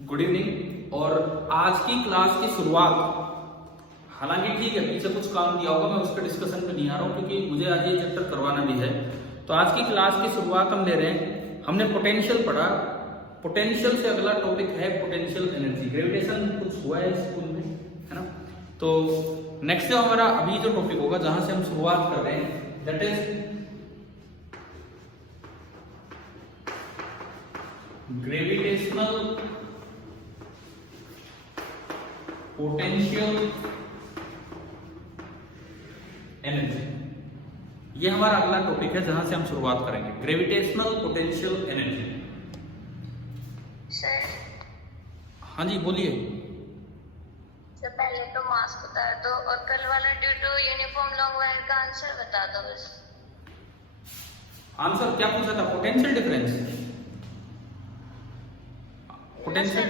Good evening. और आज की क्लास की शुरुआत, हालांकि ठीक है पीछे कुछ काम दिया होगा, मैं उसके डिस्कशन पे नहीं आ रहा हूँ क्योंकि मुझे आज ये चैप्टर करवाना भी है। तो आज की क्लास की शुरुआत हम ले रहे हैं, हमने पोटेंशियल पढ़ा, पोटेंशियल से अगला टॉपिक है पोटेंशियल एनर्जी। ग्रेविटेशन कुछ हुआ है स्कूल में, है ना। तो नेक्स्ट हमारा अभी जो टॉपिक होगा जहां से हम शुरुआत कर रहे हैं that is gravitational potential energy. ये हमारा अगला टॉपिक है जहां से हम शुरुआत करेंगे, ग्रेविटेशनल पोटेंशियल एनर्जी। सर, हाँ जी बोलिए। सर पहले तो मास बता दो और कल वाला due to uniform long wire का आंसर बता दो बस। आंसर क्या पूछा था? Potential difference. पोटेंशियल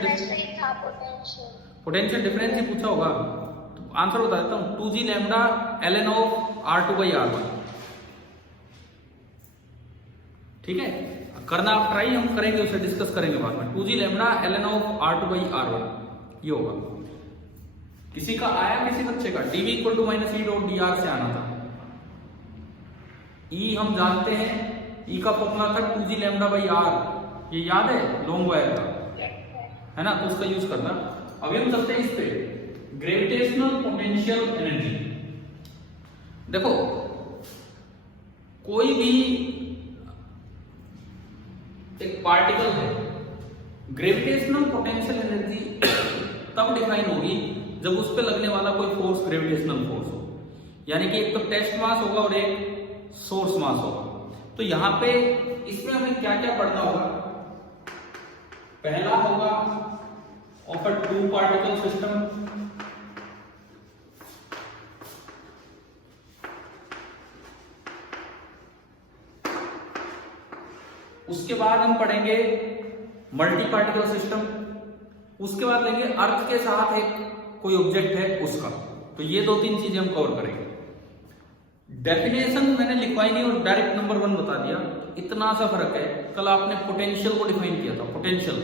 डिफरेंस ही पूछा होगा। तो आंसर बता देता हूँ, 2g lambda ln of r2/r1। ठीक है, करना आप ट्राई, हम करेंगे उसे डिस्कस करेंगे बाद में। 2g lambda ln of r2/r1 ये होगा। किसी का आया, किसी बच्चे का dv equal to minus e dot dr से आना था। E हम जानते हैं, E का फॉर्मूला था 2g लैम्डा बाई r, ये याद है लॉन्ग वायर का, है ना। तो उसका यूज करना। अभी हम चलते हैं इस पे, ग्रेविटेशनल पोटेंशियल एनर्जी। देखो कोई भी एक पार्टिकल है, ग्रेविटेशनल पोटेंशियल एनर्जी तब डिफाइन होगी जब उस पे लगने वाला कोई फोर्स ग्रेविटेशनल फोर्स हो, यानी कि एक तो टेस्ट मास होगा और एक सोर्स मास होगा। तो यहां पे इसमें हमें क्या क्या पढ़ना होगा? पहला होगा of a two particle system, उसके बाद हम पढ़ेंगे मल्टी पार्टिकल सिस्टम, उसके बाद लेंगे अर्थ के साथ एक कोई ऑब्जेक्ट है उसका। तो ये दो तीन चीजें हम कवर करेंगे। डेफिनेशन मैंने लिखवाई नहीं और डायरेक्ट नंबर 1 बता दिया। इतना सा फर्क है। कल आपने पोटेंशियल को डिफाइन किया था, पोटेंशियल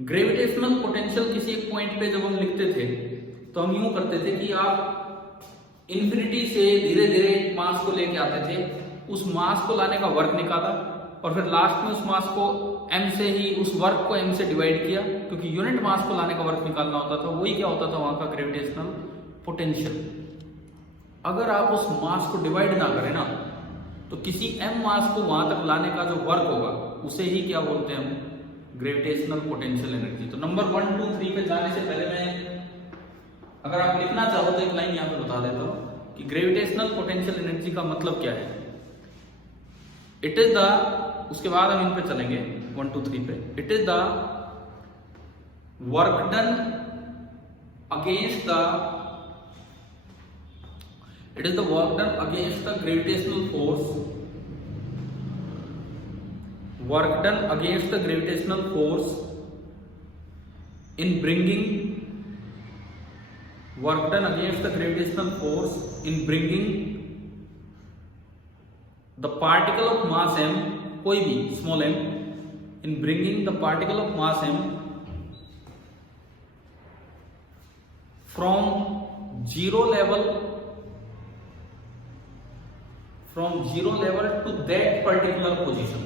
ग्रेविटेशनल पोटेंशियल किसी एक पॉइंट पे जब हम लिखते थे तो हम यूं करते थे कि आप इंफिनिटी से धीरे धीरे मास को लेके आते थे, उस मास को लाने का वर्क निकाला और फिर लास्ट में उस मास को m से ही, उस वर्क को m से डिवाइड किया, क्योंकि यूनिट मास को लाने का वर्क निकालना होता था। वही क्या होता था वहां का ग्रेविटेशनल पोटेंशियल। अगर आप उस मास को डिवाइड ना करें ना तो किसी m मास को वहां तक लाने का जो वर्क होगा उसे ही क्या बोलते हैं हम? Gravitational potential energy. तो नंबर 1, 2, 3 पे जाने से पहले मैं, अगर आप लिखना चाहो तो एक लाइन यहां पे बता देता हूं कि ग्रेविटेशनल पोटेंशियल एनर्जी का मतलब क्या है। इट इज द, उसके बाद हम इन पे चलेंगे 1, 2, 3 पे। It is the work done against the, it is the work done against the gravitational force, work done against the gravitational force in bringing, work done against the gravitational force in bringing the particle of mass m, कोई भी small m, in bringing the particle of mass m from zero level to that particular position,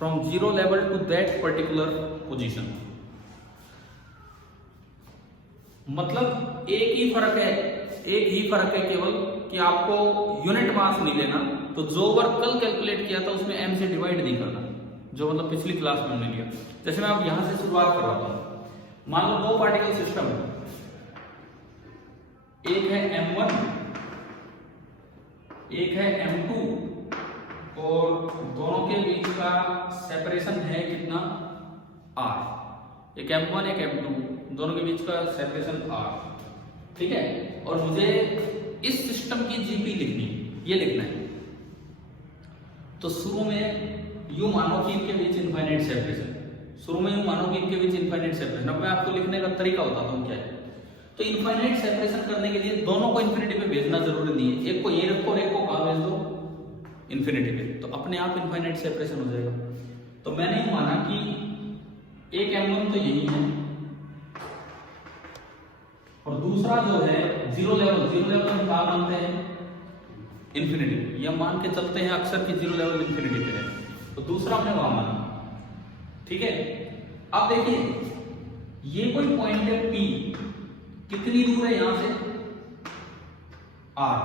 from zero level to that particular position। मतलब एक ही फर्क है केवल कि आपको unit mass नहीं लेना, तो जो वर्क कल कैलकुलेट किया था उसमें m से डिवाइड नहीं करना, जो मतलब पिछली क्लास में हमने लिया। जैसे मैं अब यहां से शुरुआत कर रहा हूं। मान लो दो पार्टिकल सिस्टम है, एक है m1, एक है m2, और दोनों के बीच का सेपरेशन है कितना? r। एक m1 एक m2, दोनों के बीच का सेपरेशन r। ठीक है, और मुझे इस सिस्टम की जीपी लिखनी, ये लिखना है। तो शुरू में यूं मानो कि इनके बीच इनफाइनाइट सेपरेशन, शुरू में यूं मानो कि इनके बीच इनफाइनाइट सेपरेशन। अब मैं आपको लिखने का तरीका बताता हूं क्या है। तो इनफाइनाइट सेपरेशन करने के लिए दोनों को इन्फिनिटी पे भेजना जरूरी नहीं है, एक को ये रखो और एक को कहां भेज दो? इन्फिनिटी पे, तो अपने आप इनफाइनाइट सेपरेशन हो जाएगा। तो मैंने माना कि एक M1 तो यही है, और दूसरा जो है जीरो लेवल हम कहा मानते हैं इन्फिनिटी। ये मान के चलते हैं अक्सर कि जीरो लेवल इन्फिनिटी पे है, तो दूसरा हमने वहां माना। ठीक है, अब देखिए ये कोई पॉइंट है P, कितनी दूर है यहां से R।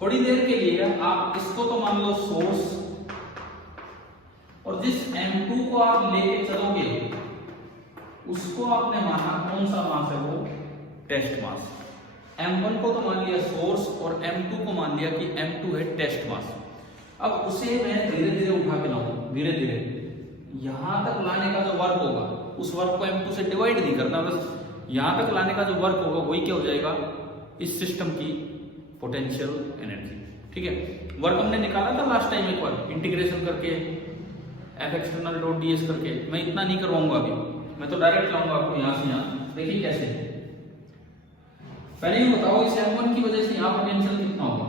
थोड़ी देर के लिए आप इसको तो मान लो सोर्स, और जिस M2 को आप लेके चलोगे उसको आपने माना कौन सा मास है, वो टेस्ट मास। M1 को तो मान लिया सोर्स और M2 को मान लिया कि M2 है टेस्ट मास। अब उसे मैं धीरे धीरे उठा के लाऊंगा, धीरे धीरे यहां तक लाने का जो वर्क होगा उस वर्क को M2 से डिवाइड नहीं करना, बस यहां तक लाने का जो वर्क होगा वही क्या हो जाएगा, इस सिस्टम की पोटेंशियल एनर्जी। ठीक है, वर्क हमने निकाला था लास्ट टाइम एक बार इंटीग्रेशन करके F एक्सटर्नल डॉट ds करके। मैं इतना नहीं करवाऊंगा अभी, मैं तो डायरेक्ट लाऊंगा आपको यहां से यहां। देखिए कैसे, पहले ये बताओ इस M1 की वजह से यहां पोटेंशियल कितना होगा।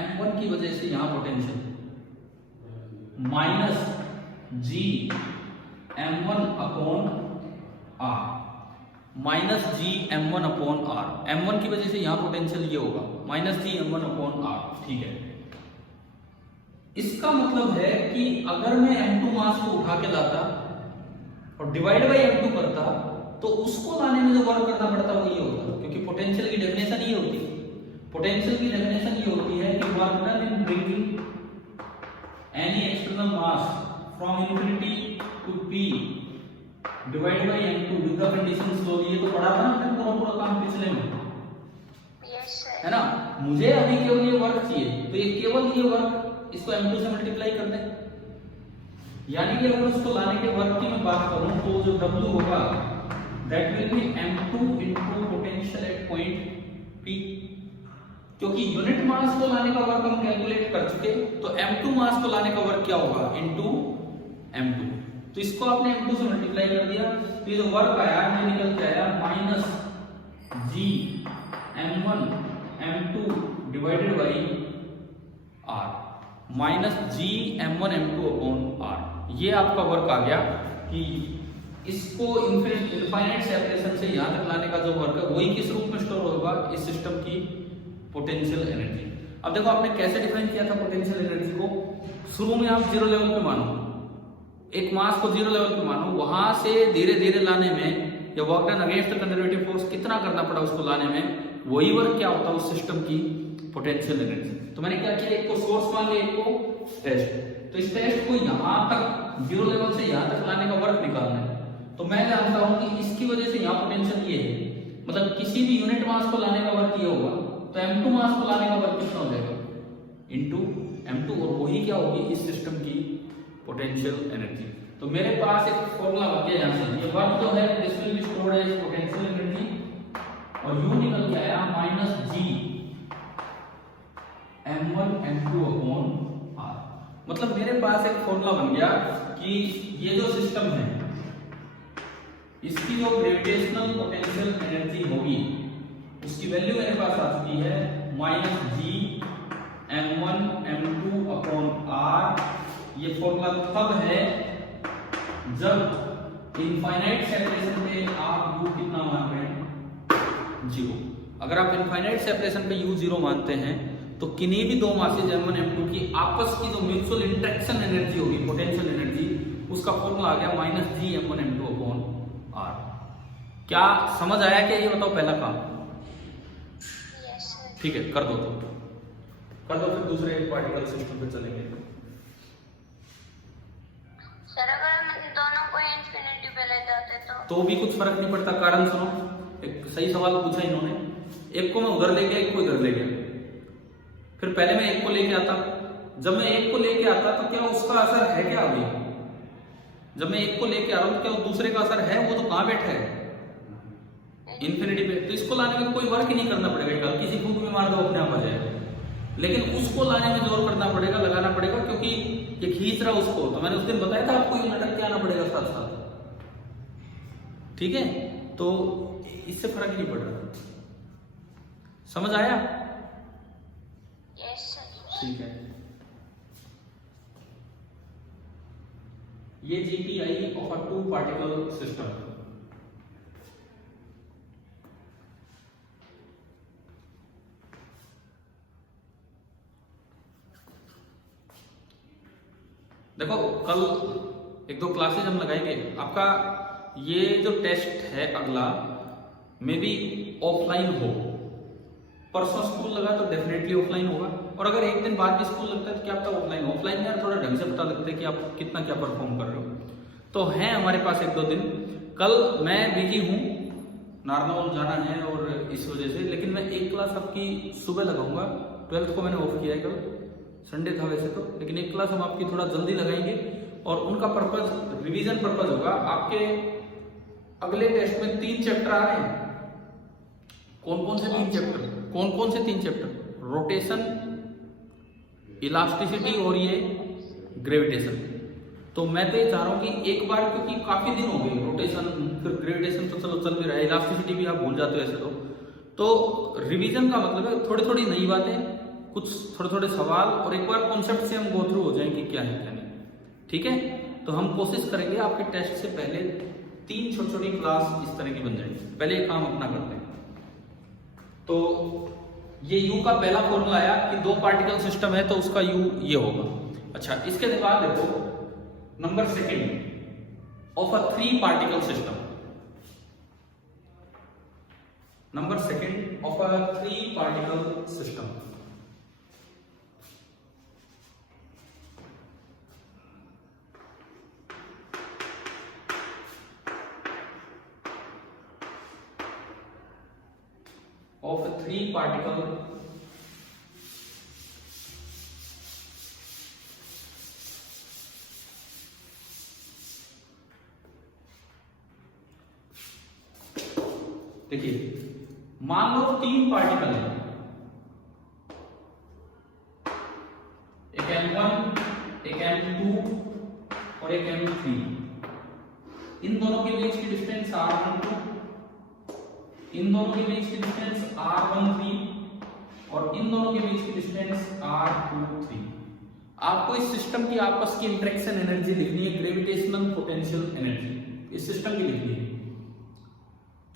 M1 की वजह से यहां potential minus G M1 upon R, minus G M1 upon R। M1 की वजह से यहां पोटेंशियल ये होगा minus G M1 upon R। ठीक है, इसका मतलब है कि अगर मैं M2 मास को उठा के लाता और डिवाइड बाय M2 करता तो उसको लाने में जो वर्क करना पड़ता वो ये होता, क्योंकि पोटेंशियल की डेफिनेशन ये होती है, पोटेंशियल की डेफिनेशन ये होती है कि work done in bringing any external mass from infinity to P divide by M2 with the condition slow. ये तो पढ़ा था ना हमने पूरा काम पिछले में, है ना। मुझे अभी केवल ये वर्क चाहिए, तो ये केवल ये वर्क इसको M2 से मल्टीप्लाई कर दें, यानी कि अगर उसको लाने के वर्क की मैं बात करूं तो जो W होगा that will be M2 into potential at point P। क्योंकि यूनिट मास को लाने का वर्क हम कैलकुलेट कर चुके, तो M2 मास को लाने का वर्क क्या होगा इनटू M2। तो इसको आपने M2 से मल्टीप्लाई कर दिया, तो ये जो वर्क आया ये निकल के आया minus G M1 M2 divided by R, minus G M1 M2 upon R। ये आपका वर्क आ गया कि इसको इनफाइनाइट सेपरेशन से यहां तक लाने का जो वर्क है वही किस रूप में स्टोर होगा, इस सिस्टम की पोटेंशियल एनर्जी। अब देखो आपने कैसे डिफाइन किया था पोटेंशियल एनर्जी को। शुरू में आप जीरो लेवल पे मानो, एक मास को जीरो लेवल पे मानो, वहां से धीरे धीरे लाने में या work done against the conservative force कितना करना पड़ा उसको लाने में, वही वर्क क्या होता है उस सिस्टम की पोटेंशियल एनर्जी। तो मैंने क्या किया, एक को सोर्स मान लिया, एक को टेस्ट। तो इस टेस्ट को यहां तक जीरो लेवल से यहां तक लाने का वर्क निकालना है, तो मैं जानता हूं कि इसकी वजह से यहां पोटेंशियल ये है, मतलब किसी भी यूनिट मास को लाने का वर्क ये होगा, तो M2 मास को लाने का वर्क कितना हो जाएगा इनटू M2, और वही क्या होगी इस सिस्टम की पोटेंशियल एनर्जी। तो मेरे पास एक फॉर्मूला बन गया यहां से, ये वर्क जो है this will be stored as potential energy, और U निकल के आया minus G M1 M2 upon R। मतलब मेरे पास एक फॉर्मूला बन गया कि ये जो सिस्टम है इसकी जो ग्रेविटेशनल पोटेंशियल एनर्जी होगी उसकी वैल्यू मेरे पास आ चुकी है minus G M1 M2 upon R। ये फॉर्मूला तब है जब इनफाइनाइट सेपरेशन पे आप U कितना मान रहे हैं, 0। अगर आप इनफाइनाइट सेपरेशन पे U 0 मानते हैं तो किन्हीं भी दो मासेज M1 M2 की आपस की जो म्यूचुअल इंटरेक्शन एनर्जी होगी पोटेंशियल एनर्जी, उसका फॉर्मूला आ गया minus G M1 M2 upon R। क्या समझ आया क्या, ये बताओ पहला काम। ठीक है, कर दो तो कर दो, फिर दूसरे पार्टिकल सिस्टम पे चलेंगे। सर अगर हम दोनों को इंफिनिटी पे ले जाते तो भी कुछ फर्क नहीं पड़ता। कारण सुनो, एक सही सवाल पूछा इन्होंने, एक को मैं उधर ले गया, एक को इधर ले गया, फिर पहले मैं एक को लेके आता, जब मैं एक को लेके आता तो क्या उसका असर है क्या अभी, जब मैं एक को लेके आ रहा हूं तो क्या दूसरे का असर है, वो तो कहां बैठा है इंफिनिटी पे, तो इसको लाने में कोई वर्क ही नहीं करना पड़ेगा, हल्की सी फूंक में मार दो अपने आप आ जाएगा। लेकिन उसको लाने में जोर करना पड़ेगा, लगाना पड़ेगा, क्योंकि ये खींच रहा उसको, तो मैंने उस दिन बताया था आपको ये लटक के आना पड़ेगा साथ साथ। ठीक है, तो इससे फर्क नहीं पड़ रहा, समझ आया? Yes sir. ठीक है, ये GPI of a 2 particle system. देखो कल 1-2 क्लासेज हम लगाएंगे। आपका ये जो टेस्ट है अगला मे बी ऑफलाइन हो, परसों स्कूल लगा तो डेफिनेटली ऑफलाइन होगा, और अगर एक दिन बाद भी स्कूल लगता है तो क्या पता ऑफलाइन। ऑफलाइन में यार थोड़ा ढंग से पता लगता है कि आप कितना क्या परफॉर्म कर रहे हो। तो है हमारे पास 1-2 दिन। कल मैं बिजी हूँ, नारनौल जाना है और इस वजह से, लेकिन मैं एक क्लास आपकी सुबह लगाऊंगा। 12th को मैंने ऑफ किया है, कल संडे था वैसे तो, लेकिन एक क्लास हम आपकी थोड़ा जल्दी लगाएंगे और उनका पर्पज रिवीजन पर्पज होगा। आपके अगले टेस्ट में 3 चैप्टर आ रहे हैं। कौन कौन से 3 चैप्टर? कौन कौन से 3 चैप्टर? रोटेशन, इलास्टिसिटी और ये ग्रेविटेशन। तो मैं तो ये चाह रहा हूँ कि एक बार, क्योंकि काफी दिन हो गए, रोटेशन फिर ग्रेविटेशन तो चलो चल भी रहा है, इलास्टिसिटी भी आप भूल जाते हो ऐसे तो रिवीजन का मतलब है थोड़ी थोड़ी नई बातें, कुछ थोड़े थोड़े सवाल, और एक बार कॉन्सेप्ट से हम गो थ्रू हो जाएंगे क्या है क्या नहीं। ठीक है, तो हम कोशिश करेंगे आपके टेस्ट से पहले 3 छोटी छोटी क्लास इस तरह की बन जाएगी। पहले एक काम अपना करते हैं। तो ये U का पहला फॉर्मूला आया कि 2 पार्टिकल सिस्टम है तो उसका U ये होगा। अच्छा, इसके बाद देखो number 2 of a 3 particle system. Number 2 of a 3 particle system. of 3 particle देखिए, मान लो 3 पार्टिकल है, एक M1, एक M2 और एक M3। इन दोनों के बीच की डिस्टेंस R12, इन दोनों के बीच की डिस्टेंस R13 और इन दोनों के बीच की डिस्टेंस R23। आपको इस सिस्टम की आपस की इंटरेक्शन एनर्जी लिखनी है, ग्रेविटेशनल पोटेंशियल एनर्जी इस सिस्टम की लिखनी है।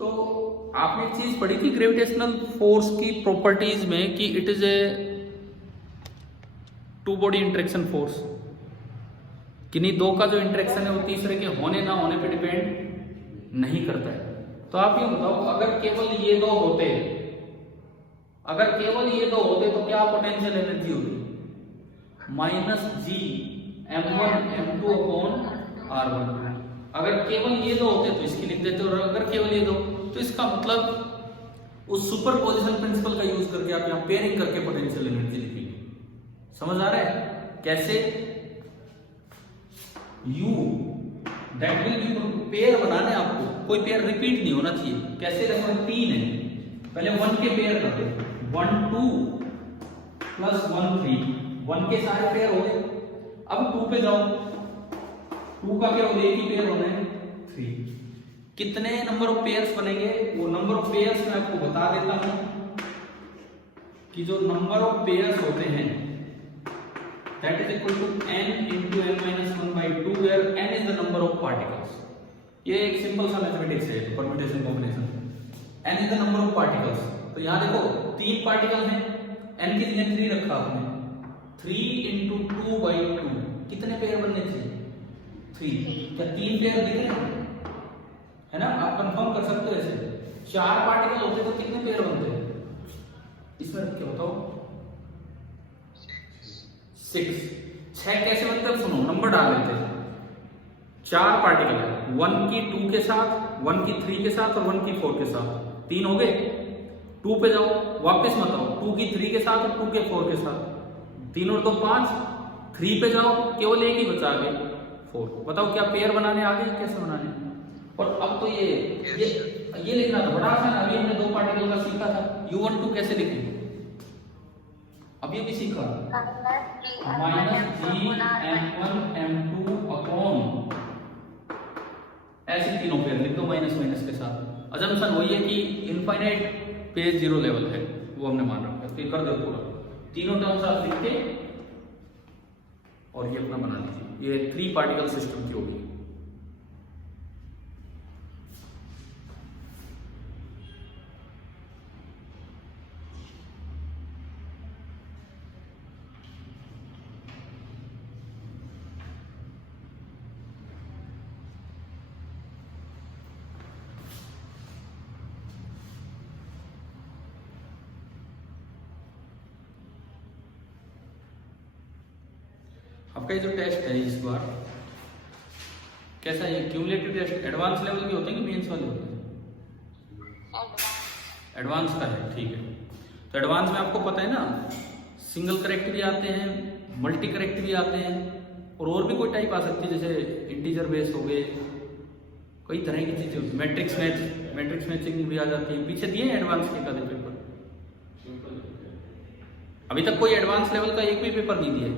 तो आपने एक चीज पढ़ी थी ग्रेविटेशनल फोर्स की प्रॉपर्टीज में कि it is a 2 body interaction force, किन्हीं 2 का जो इंटरेक्शन है वो तीसरे के होने ना होने पे डिपेंड नहीं करता है। तो आप ये बताओ, अगर केवल ये 2 होते, अगर केवल ये 2 होते तो क्या पोटेंशियल एनर्जी होती? -G M1 M2 upon R1। अगर केवल ये 2 होते तो इसकी लिख देते, और अगर केवल ये 2 तो इसका मतलब उस सुपरपोजिशन प्रिंसिपल का यूज करके आप यहाँ पेयरिंग करके पोटेंशियल एनर्जी लिखेंगे। समझ आ रहा है कैसे? U that will be pair बनाने, आपको कोई पेयर रिपीट नहीं होना चाहिए। कैसे रखो? 3 है, पहले 1 के पेयर करते, 1 2 प्लस 1 3, 1 के सारे पेयर हो गए। अब 2 पे जाओ, 2 का क्या हो गया? एक ही पेयर होना है 3। कितने नंबर ऑफ पेयर्स बनेंगे? वो नंबर ऑफ पेयर्स मैं आपको बता देता हूं कि जो नंबर ऑफ पेयर्स होते हैं that is equal to n into n minus 1 by 2 where n is the number of particles। ये एक सिंपल सा मैथमेटिक्स है, permutation combination. n is the number of particles। तो यहाँ देखो 3 पार्टिकल हैं, n की जगह 3 रखा आपने, 3 into 2 by 2 कितने पेयर बनने चाहिए? 3। क्या 3 पेयर दिख रहे हैं? है ना, आप कंफर्म कर सकते हो ऐसे। 4 पार्टिकल होते तो कितने पेयर बनते हैं? इसमें रख के बताओ। 6 कैसे बनते हैं? सुनो, नंबर डाल लेते हैं। 4 पार्टिकल है, 1 की 2 के साथ, 1 की 3 के साथ और 1 की 4 के साथ, 3 हो गए। 2 पे जाओ, वापस मत आओ, 2 की 3 के साथ और 2 के 4 के साथ, 3 और 2 5। 3 पे जाओ, केवल एक ही बचा आगे 4। बताओ क्या पेयर बनाने आ गए? कैसे बनाने? और अब तो ये लिखना था बड़ा आसान। अभी हमने 2 पार्टिकल का सीखा था। U12 कैसे लिखेंगे? अब ये भी सीखा, -G M1 M2 अपॉन, ऐसे तीनों पेयर लिख दो माइनस माइनस के साथ। अजम्पशन वही है कि इनफाइनाइट पे 0 लेवल है, वो हमने मान रखा है। तो कर दो पूरा, तीनों टर्म्स आप लिख के और ये अपना बना लीजिए। ये 3 पार्टिकल सिस्टम की होगी। आपका ये जो टेस्ट है इस बार कैसा है? क्यूमुलेटिव टेस्ट एडवांस लेवल के होते हैं कि मेंस वाले होते हैं? एडवांस का है, ठीक है। तो एडवांस में आपको पता है ना, सिंगल करेक्ट भी आते हैं, मल्टी करेक्ट भी आते हैं, और भी कोई टाइप आ सकती है, जैसे इंटीजर बेस हो गए, कई तरह की चीजें होती है। मैट्रिक्स मैचिंग भी आ जाती है। पीछे दिए एडवांस के का पेपर, अभी तक कोई एडवांस लेवल का एक भी पेपर नहीं दिया।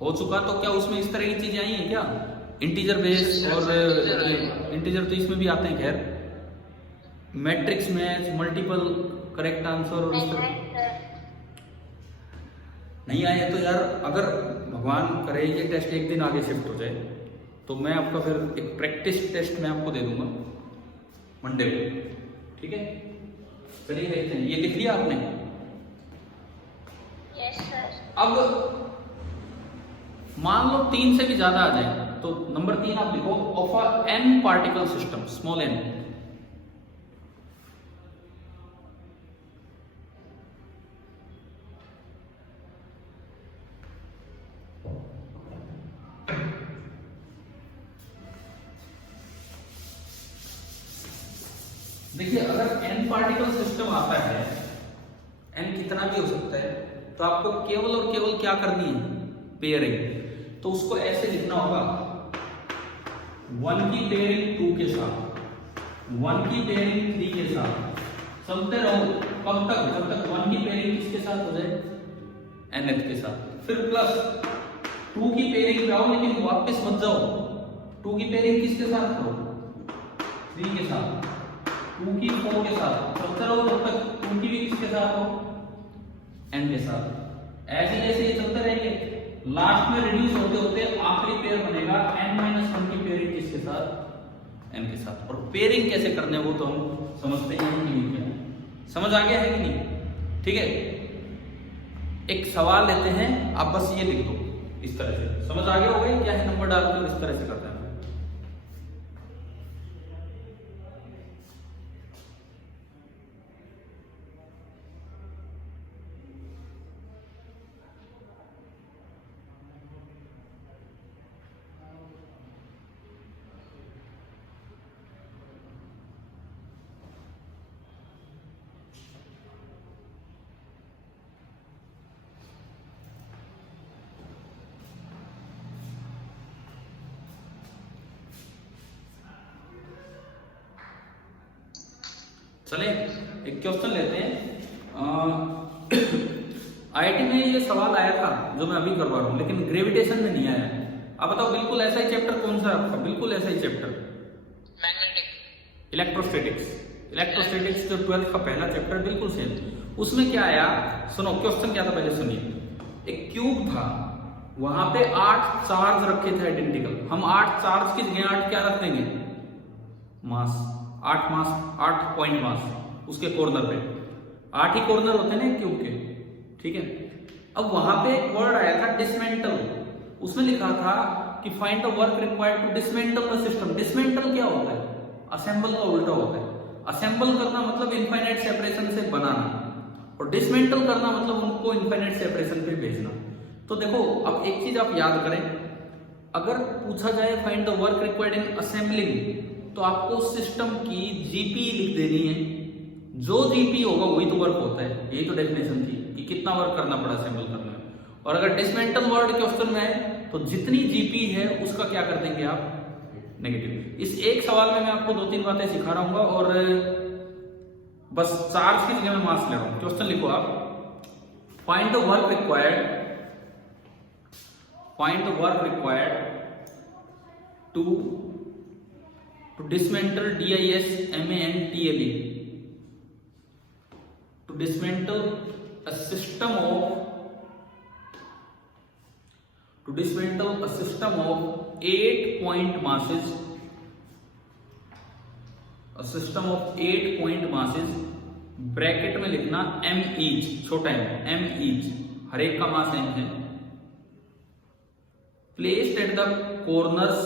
हो चुका, तो क्या उसमें इस तरह की चीजें आई हैं क्या? इंटीजर बेस और इंटीजर तो इसमें भी आते हैं, खैर matrix match, multiple correct answer और इस तरह नहीं आए। तो यार अगर भगवान करे ये टेस्ट एक दिन आगे शिफ्ट हो जाए तो मैं आपका फिर एक प्रैक्टिस टेस्ट मैं आपको दे दूंगा मंडे को, ठीक है? चलिए देखते हैं, ये लिख लिया आपने? Yes sir. अब मान लो 3 से भी ज्यादा आ जाए तो नंबर 3 आप लिखो, of a n particle system, small n। देखिए अगर n पार्टिकल सिस्टम आता है, n कितना भी हो सकता है, तो आपको केवल और केवल क्या करनी है? पेयरिंग। तो उसको ऐसे लिखना होगा, 1 की पेयरिंग 2 के साथ, 1 की पेयरिंग 3 के साथ, चलते रहो कब तक? जब तक 1 की पेयरिंग किसके साथ हो जाए? nth के साथ। फिर प्लस 2 की पेयरिंग जाओ, लेकिन वापस मत जाओ, 2 की पेयरिंग किसके साथ करो? 3 के साथ, 2 की 4 के साथ, चलते रहो जब तक 2 की भी किसके साथ हो? n के साथ। ऐसे जैसे ये चलते रहेंगे, लास्ट में रिड्यूस होते होते आखिरी पेयर बनेगा n-1 की पेयरिंग किसके साथ? n के साथ। और पेयरिंग कैसे करने वो तो हम समझते हैं कि नहीं, क्या समझ आ गया है कि नहीं? ठीक है, एक सवाल लेते हैं, आप बस ये लिख दो इस तरह से, समझ आ गया होगा क्या है? नंबर डाल के इस तरह से करते हैं। चले एक क्वेश्चन लेते हैं। आईआईटी में ये सवाल आया था जो मैं अभी करवा रहा हूँ, लेकिन ग्रेविटेशन में नहीं आया। आप बताओ बिल्कुल ऐसा ही चैप्टर कौन सा है आपका? बिल्कुल ऐसा ही चैप्टर, मैग्नेटिक इलेक्ट्रोस्टैटिक्स। इलेक्ट्रोस्टैटिक्स जो 12th का पहला चैप्टर, बिल्कुल सेम। उसमें क्या आया सुनो, क्वेश्चन क्या था पहले सुनिए। एक क्यूब था, वहां पे 8 चार्ज रखे थे आइडेंटिकल। हम 8 चार्ज की जगह 8 क्या रख देंगे? मास। 8 मास, 8 पॉइंट मास उसके कॉर्नर पे, 8 ही कॉर्नर होते हैं ना क्यूब के, ठीक है? अब वहां पे एक वर्ड आया था डिसमेंटल, उसमें लिखा था कि find the work required to dismantle the system. Dismantle क्या होता है? असेंबल का उल्टा होता है। असेंबल करना मतलब इनफाइनाइट सेपरेशन से बनाना, और डिसमेंटल करना मतलब उनको इनफाइनाइट सेपरेशन पे भेजना। तो देखो अब एक चीज आप याद करें, अगर पूछा जाए find the work required in assembling, तो आपको सिस्टम की जीपी लिख देनी है। जो जीपी होगा वही तो वर्क होता है, यही तो डेफिनेशन थी कि कितना वर्क करना पड़ा असेंबल करने में। और अगर डिसमेंटल वर्ड क्वेश्चन में है तो जितनी जीपी है उसका क्या कर देंगे आप? नेगेटिव। इस एक सवाल में मैं आपको 2-3 बातें सिखा रहा हूँ, और बस चार्ज की जगह में मास ले रहा हूँ। क्वेश्चन लिखो आप, find the work required, find the work required to dismantle DISMANTLE, to dismantle a system of 8 point masses, a system of 8 point masses, bracket में लिखना m each, छोटा m each, हर एक का मास m है, placed at the corners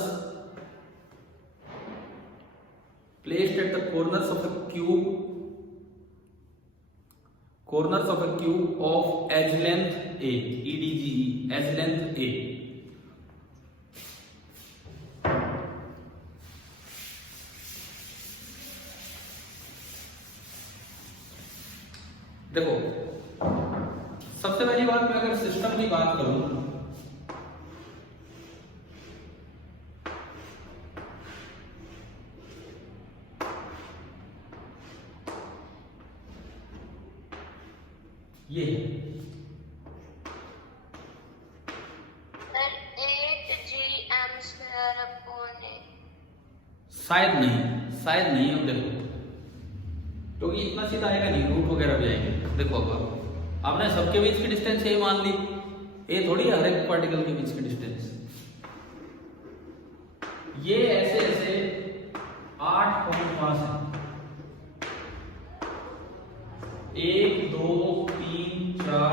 of the corners of a cube of edge length A, EDGE, edge length A. देखो, सबसे पहली बात मैं अगर सिस्टम की बात करूं, ये 8 शायद नहीं अब देखो, क्योंकि इतना सीधा आएगा नहीं, रूट वगैरह भी आएंगे। देखो अब आपने सबके बीच की डिस्टेंस ये मान ली, ये थोड़ी हर एक पार्टिकल के बीच की डिस्टेंस। ये ऐसे 8 पॉइंट पास है, 1 2 3 4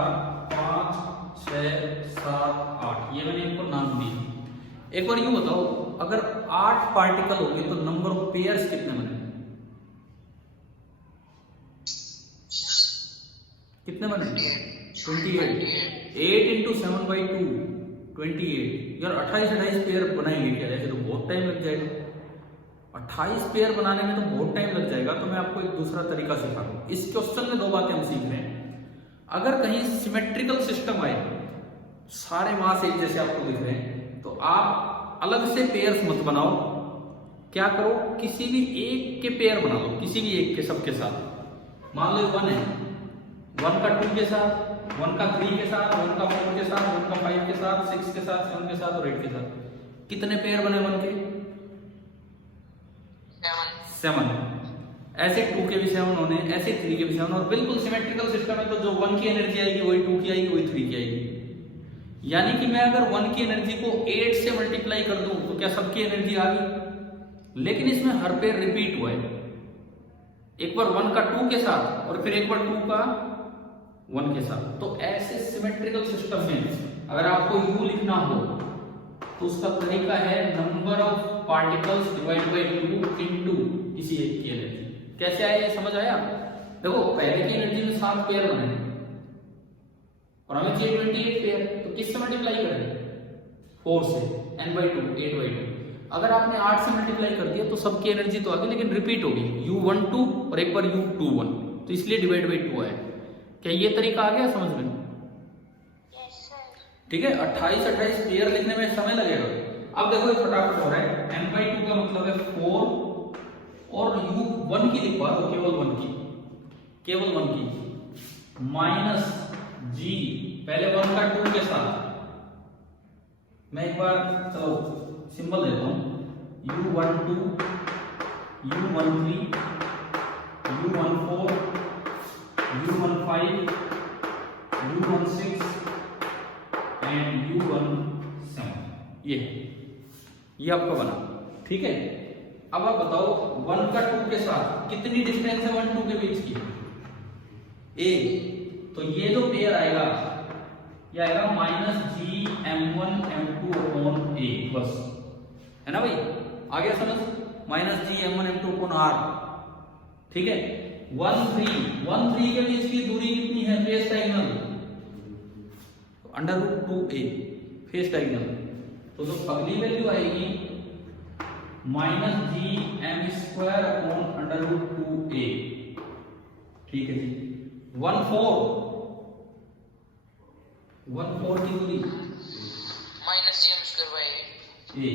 5 6 7 8, ये मैंने इनको नाम दिए। एक बार यूं बताओ, अगर 8 पार्टिकल होंगे तो नंबर ऑफ पेयर्स कितने बने? कितने बने? 28। 8 इंटू 7/2 28। यार 28 पेयर बनाएंगे क्या? ऐसे तो बहुत टाइम लग जाएगा। 28 पेयर बनाने में तो बहुत टाइम लग जाएगा। तो मैं आपको एक दूसरा तरीका सिखा रहा हूं। इस क्वेश्चन में 2 बातें हम सीख रहे हैं। अगर कहीं सिमेट्रिकल सिस्टम आए, सारे मास एक जैसे आपको दिख रहे हैं, तो आप अलग से पेयर्स मत बनाओ। क्या करो, किसी भी एक के पेयर बना लो, किसी भी एक के, सबके साथ। मान लो 1 है, 1 का 2 के साथ, 1 का 3 के साथ, 1 का 4 के साथ, 1 का 5 के साथ, 6 के साथ, 7 के साथ और 8 के साथ। कितने पेयर बने 1 के? 7। ऐसे 2 के भी 7 होने, ऐसे 3 के भी 7। और बिल्कुल सिमेट्रिकल सिस्टम है तो जो 1 की एनर्जी आएगी वही 2 की आएगी, वही 3 की आएगी। यानी कि मैं अगर 1 की एनर्जी को 8 से मल्टीप्लाई कर दूं तो क्या सबकी एनर्जी आ गई? लेकिन इसमें हर पेयर रिपीट हुआ है। एक बार 1 का 2 के साथ और फिर एक बार 2 का 1 के साथ। तो ऐसे सिमेट्रिकल सिस्टम में अगर आपको U लिखना हो तो उसका तरीका है number of particles divide by 2 into इसी एक की एनर्जी। कैसे आया ये समझ आया? देखो, पहले की एनर्जी में 7 पेयर बने और हमें चाहिए 28 पेयर, तो किससे मल्टीप्लाई करेंगे? 4 से, n/2, 8/2। अगर आपने 8 से मल्टीप्लाई कर दिया तो सबकी एनर्जी तो आ गई, लेकिन रिपीट होगी। U12 और एक बार U21, तो इसलिए डिवाइड बाई 2 आया। क्या ये तरीका आ गया समझ में? ठीक है। 28 पेयर लिखने में समय लगेगा। अब देखो ये फटाफट हो रहा है। n/2 का मतलब है 4 और U1 की लिखवा दो, केवल 1 की माइनस G, पहले 1 का 2 के साथ। मैं एक बार चलो सिंबल देता हूं, U12, U13, U14, U15, U16 and U17। ये आपका बना। ठीक है। अब आप बताओ 1 का 2 के साथ कितनी डिस्टेंस है 1 2 के बीच की? A। तो ये जो पेयर आएगा ये आएगा -GM1M2/A बस, है ना भाई? आ गया समझ? -GM1M2/R। ठीक है। 1 3 के बीच की दूरी कितनी है? Face diagonal, √2A face diagonal. तो जो अगली वैल्यू आएगी -GM²/√2A। ठीक है जी। 1 4 की दूरी -GM²/A।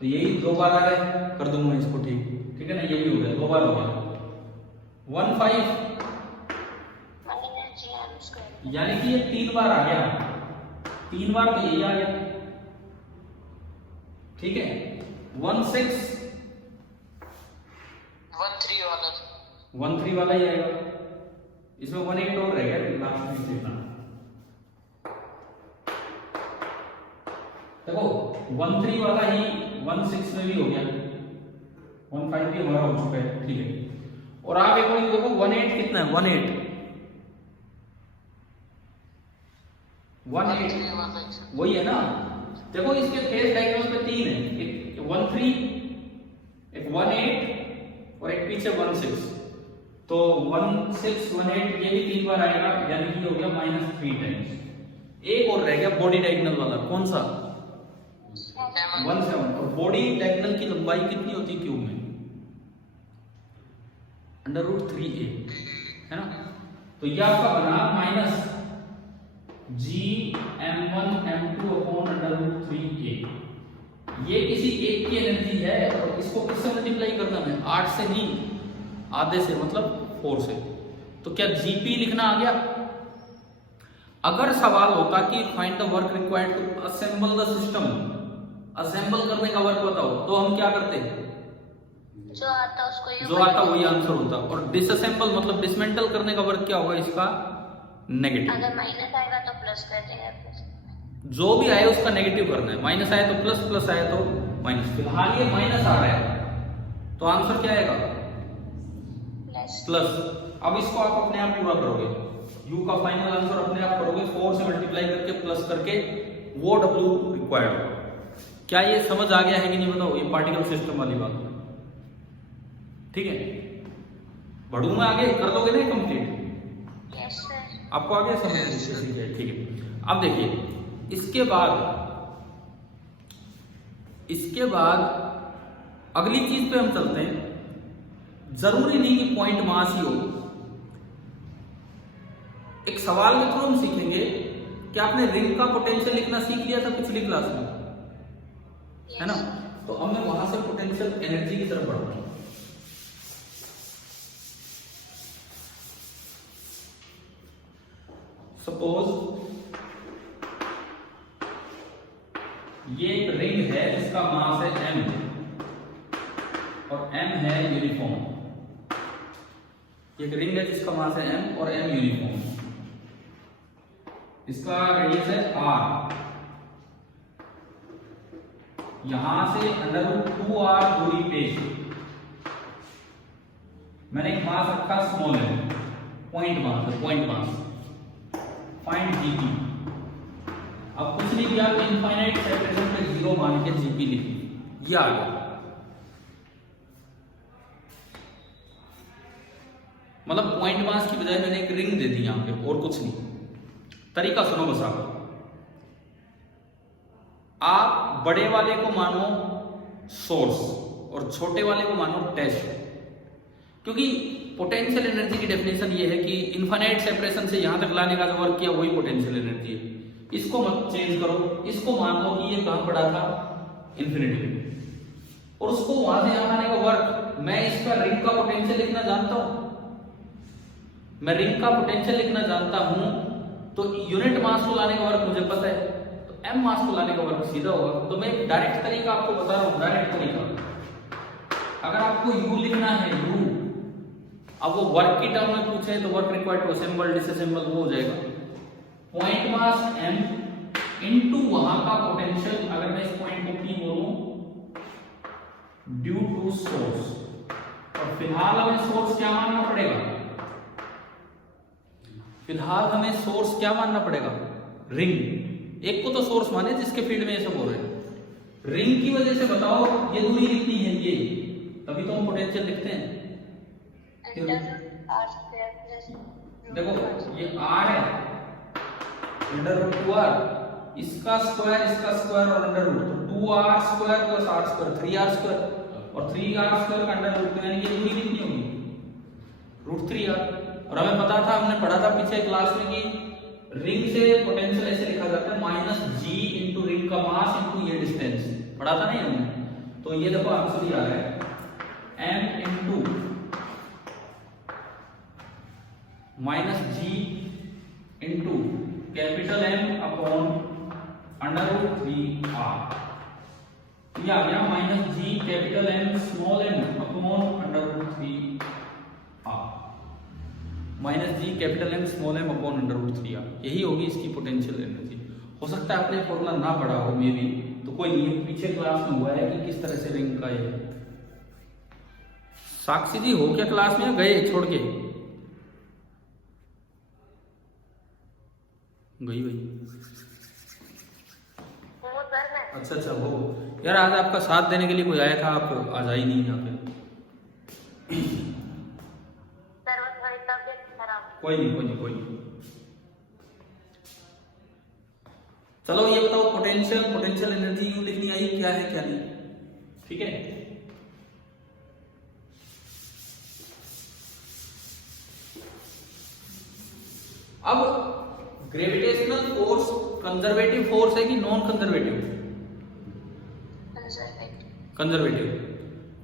तो यही 2 बार आ गए, कर दूंगा मैं इसको। ठीक है ना, ये भी हो गया, 2 बार हो गया। 1 5 यानी कि ये 3 बार आ गया, 3 बार तो यही आ गया। ठीक है। 1 6 1 3 वाला ही आएगा। इसमें 1 8 और रह गया लास्ट में देखना। देखो 1 3 वाला ही 1 6 में भी हो गया, 1 5 भी हमारा हो चुका है। ठीक है। और आप एक बार देखो 1 8 कितना है? 1 8 वही है ना। देखो इसके फेस डायगोनल पे 3 है, एक 1 3, एक 1 8 और एक पीछे 1 6। तो 1618 ये भी 3 बार आएगा, यानी कि हो गया -3 टाइम्स। एक और रह गया बॉडी डायगोनल वाला, कौन सा? 17। और बॉडी डायगोनल की लंबाई कितनी होती है क्यूब में? √3a, है ना? तो ये आपका बना -GM1M2/√3a। ये किसी एक की एनर्जी है और इसको किससे मल्टीप्लाई करना है? 8 से नहीं, आधे से, मतलब 4 से। तो क्या जीपी लिखना आ गया? अगर सवाल होता कि find the work required to assemble the system, assemble करने का वर्क बताओ, तो हम क्या करते हैं? जो आता उसको जो आता वही आंसर होता। और डिसअसेंबल मतलब डिसमेंटल करने का वर्क क्या होगा इसका? नेगेटिव। अगर माइनस आएगा तो प्लस कर देंगे, प्लस जो भी आए उसका नेगेटिव करना है। माइनस आए तो प्लस, प्लस आए तो माइनस। फिलहाल ये माइनस आ रहा है तो आंसर क्या आएगा? प्लस। अब इसको आप अपने आप पूरा करोगे, u का फाइनल आंसर अपने आप करोगे, 4 से मल्टीप्लाई करके प्लस करके वो w रिक्वायर्ड होगा। क्या ये समझ आ गया है कि नहीं बताओ? ये पार्टिकल सिस्टम वाली बात, ठीक है? बढ़ू में आगे कर दोगे ना कंप्लीट? Yes sir. आपको आ गया समझ? ठीक है। अब देखिए इसके बाद अगली चीज पे हम चलते हैं। जरूरी नहीं कि पॉइंट मास ही हो। एक सवाल के थ्रू हम सीखेंगे कि आपने रिंग का पोटेंशियल लिखना सीख लिया था पिछली क्लास में, है ना? तो अब मैं वहां से पोटेंशियल एनर्जी की तरफ बढ़ूंगा। सपोज ये एक रिंग है जिसका मास है m और m है यूनिफॉर्म। एक रिंग है जिसका मास है m और m यूनिफॉर्म। इसका रेडियस है r। यहां से √2r दूरी पे मैंने एक मास रखा स्मॉल है, पॉइंट मास है, पॉइंट मास। Find GP. अब कुछ नहीं किया तो इनफाइनाइट सेपरेशन पे 0 मान के जीपी लिखी, ये आ गया। मतलब पॉइंट मास की बजाय मैंने एक रिंग दे दी यहां पे, और कुछ नहीं। तरीका सुनो बस। आप बड़े वाले को मानो सोर्स और छोटे वाले को मानो टेस्ट, क्योंकि पोटेंशियल एनर्जी की डेफिनेशन ये है कि इनफाइनाइट सेपरेशन से यहां तक लाने का जो वर्क किया वही पोटेंशियल एनर्जी है। इसको मत चेंज करो, इसको मान लो कि ये कहां पड़ा था? इन्फिनिटी में। और उसको वहां से यहां लाने का वर्क, मैं इसका रिंग का पोटेंशियल लिखना जानता हूं, मैं रिंग का पोटेंशियल लिखना जानता हूं, तो यूनिट मास को लाने का वर्क मुझे पता है, तो m मास को लाने का वर्क सीधा होगा। तो मैं एक डायरेक्ट तरीका आपको बता रहा हूं, डायरेक्ट तरीका। अगर आपको u लिखना है, u, अब वो वर्क की टर्म में पूछे तो work required to assemble disassemble वो हो जाएगा पॉइंट मास m इनटू वहां का पोटेंशियल। अगर मैं इस पॉइंट को p बोलूं, ड्यू टू सोर्स। और फिलहाल हमें सोर्स क्या मानना पड़ेगा? फिलहाल हमें सोर्स क्या मानना पड़ेगा? रिंग। एक को तो सोर्स माने जिसके फील्ड में ये सब हो रहे हैं। रिंग की वजह से बताओ ये दूरी कितनी है? ये, तभी तो हम पोटेंशियल लिखते हैं। देखो ये r है, √2r, इसका स्क्वायर और अंडर रूट, तो 2r square plus r square 3r square, और 3r स्क्वायर का अंडर रूट, यानी कि दूरी कितनी होगी? √3r। और हमें पता था, हमने पढ़ा था पीछे क्लास में कि रिंग से पोटेंशियल ऐसे लिखा जाता है -g इंटू रिंग का मास इंटू ये डिस्टेंस, पढ़ा था नहीं हमने? तो ये देखो आंसर ही आ रहा है m into -g into capital M upon √3r। ये आ गया -g capital M small m upon √3r। -g capital M small m upon √3r, यही होगी इसकी पोटेंशियल एनर्जी। हो सकता है आपने फॉर्मूला ना पढ़ा हो, मे भी, तो कोई नहीं, पीछे क्लास में हुआ है कि किस तरह से रिंग का ये। साक्षी जी हो क्या क्लास में, गए छोड़ के? गई भाई। अच्छा वो यार, आज आपका साथ देने के लिए कोई आया था, आप आज आई नहीं यहाँ पे। कोई नहीं। चलो ये बताओ, पोटेंशियल एनर्जी यूं लिखनी आई, क्या है क्या नहीं, ठीक है। अब ग्रेविटेशनल फोर्स कंजर्वेटिव फोर्स है कि नॉन कंजर्वेटिव? कंजर्वेटिव।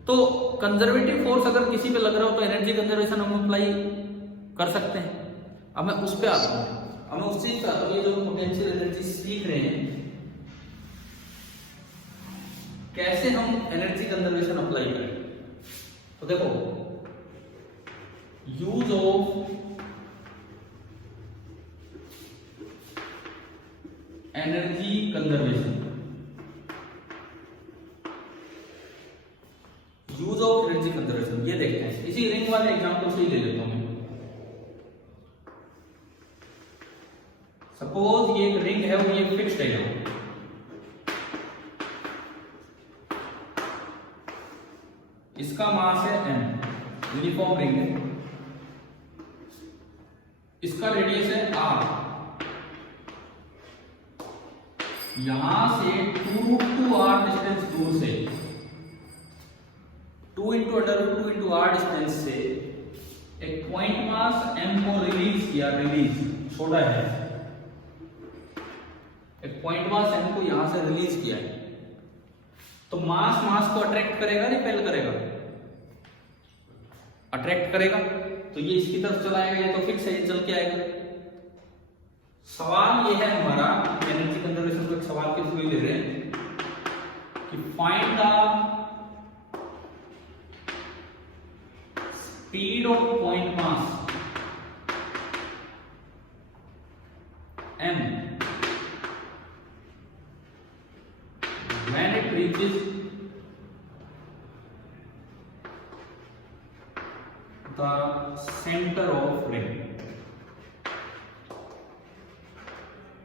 तो कंजर्वेटिव फोर्स अगर किसी पे लग रहा हो तो एनर्जी कंजर्वेशन हम अप्लाई कर सकते हैं। अब मैं उस पे आता हूं, अब मैं उस चीज पे आता हूं, ये जो पोटेंशियल एनर्जी सीख रहे हैं, कैसे हम एनर्जी कंजर्वेशन अप्लाई करें। तो देखो, use of energy conservation, use of energy conservation, ये देखते हैं। इसी रिंग वाले एग्जांपल से ही ले लेता हूं मैं। सपोज ये एक रिंग है और ये फिक्स्ड है, इसका मास है m, यूनिफॉर्म रिंग है, इसका रेडियस है r, यहां से 2√2r डिस्टेंस दूर से, 2 × √2 × r डिस्टेंस से एक पॉइंट मास m को रिलीज किया, छोड़ा है, एक पॉइंट मास m को यहां से रिलीज किया है। तो मास को अट्रैक्ट करेगा, रिपेल करेगा? अट्रैक्ट करेगा। तो ये इसकी तरफ चलाएगा, ये तो फिक्स है, ये चल के आएगा। सवाल ये है हमारा, एनर्जी कंजर्वेशन को एक सवाल के थ्रू ले रहे हैं कि find the speed of point mass m when it reaches the center of ring।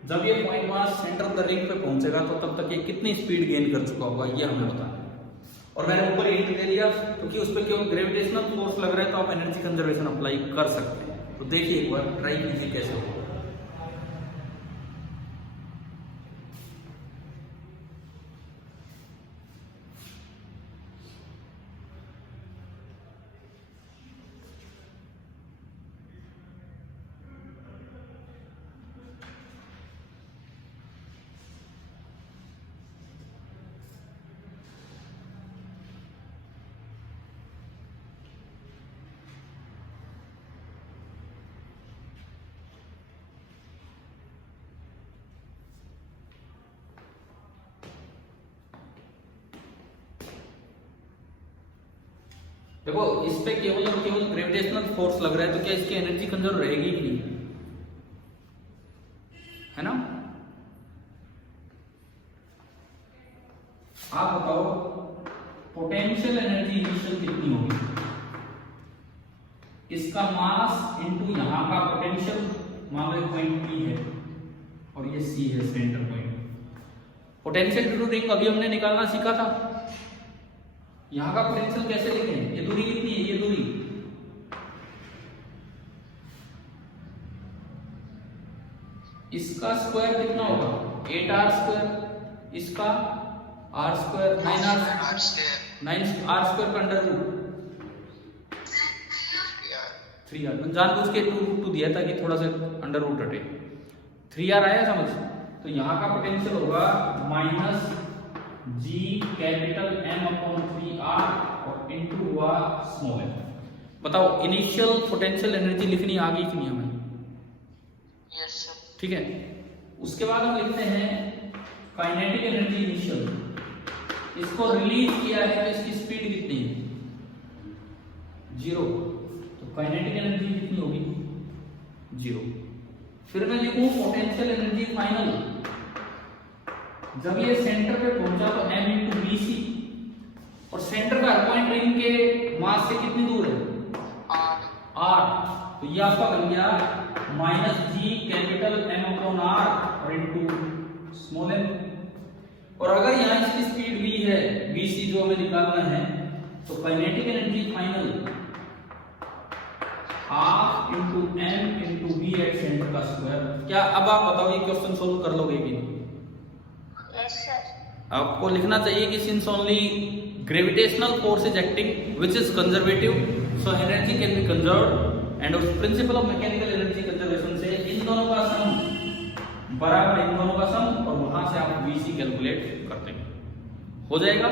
जब ये point mass centre of the ring पे पहुंचेगा तो तब तक ये कितनी स्पीड गेन कर चुका होगा, ये हमें बताना है। और मैंने ऊपर हिंट दे दिया क्योंकि उस पर केवल ग्रेविटेशनल फोर्स लग रहा है, तो आप एनर्जी कंजर्वेशन अप्लाई कर सकते हैं। तो देखिए एक बार ट्राई कीजिए कैसे होगा। देखो, इस पे केवल और केवल ग्रेविटेशनल फोर्स लग रहा है, तो क्या इसकी एनर्जी कंजर्व रहेगी कि नहीं, है ना? आप बताओ पोटेंशियल एनर्जी इनिशियल कितनी होगी? इसका मास इनटू यहां का पोटेंशियल, मान लो पॉइंट P है और ये C है centre point. Potential due to ring अभी हमने निकालना सीखा था। यहां का पोटेंशियल कैसे लिखें? ये दूरी कितनी है? ये दूरी इसका स्क्वायर कितना होगा? 8r², इसका r², 9r² का अंडर रूट 3r। मैंने जानबूझ के 2√2 दिया ताकि थोड़ा सा अंडर रूट हटे। 3r आया समझ? तो यहां का पोटेंशियल होगा -g कैपिटल M/3r और इनटू हुआ स्मॉल m। बताओ इनिशियल पोटेंशियल एनर्जी लिखनी आ गई कि नहीं हमें? Yes sir. ठीक है, उसके बाद हम लिखते हैं काइनेटिक एनर्जी इनिशियल। इसको रिलीज किया है तो इसकी स्पीड कितनी है? 0। तो काइनेटिक एनर्जी कितनी होगी? 0। फिर मैं लिखूं पोटेंशियल एनर्जी फाइनल। जब ये सेंटर पे पहुंचा तो m × bc, और सेंटर का पॉइंट रिंग के मास से कितनी दूर है? r। तो ये आपका बन गया -g कैपिटल M/r और इनटू स्मॉल m। और अगर यहां इसकी स्पीड v है, bc जो हमें निकालना है, तो kinetic energy final half into M into V at centre का स्क्वायर। क्या अब आप बताओ ये क्वेश्चन सोल्व कर लोगे कि नहीं? Yes sir. आपको लिखना चाहिए कि since only gravitational force is acting which is conservative so energy can be conserved and उस principle of mechanical energy conservation से इन दोनों का सम बराबर इन दोनों का सम और वहां से आप वीसी कैलकुलेट करते हैं, हो जाएगा।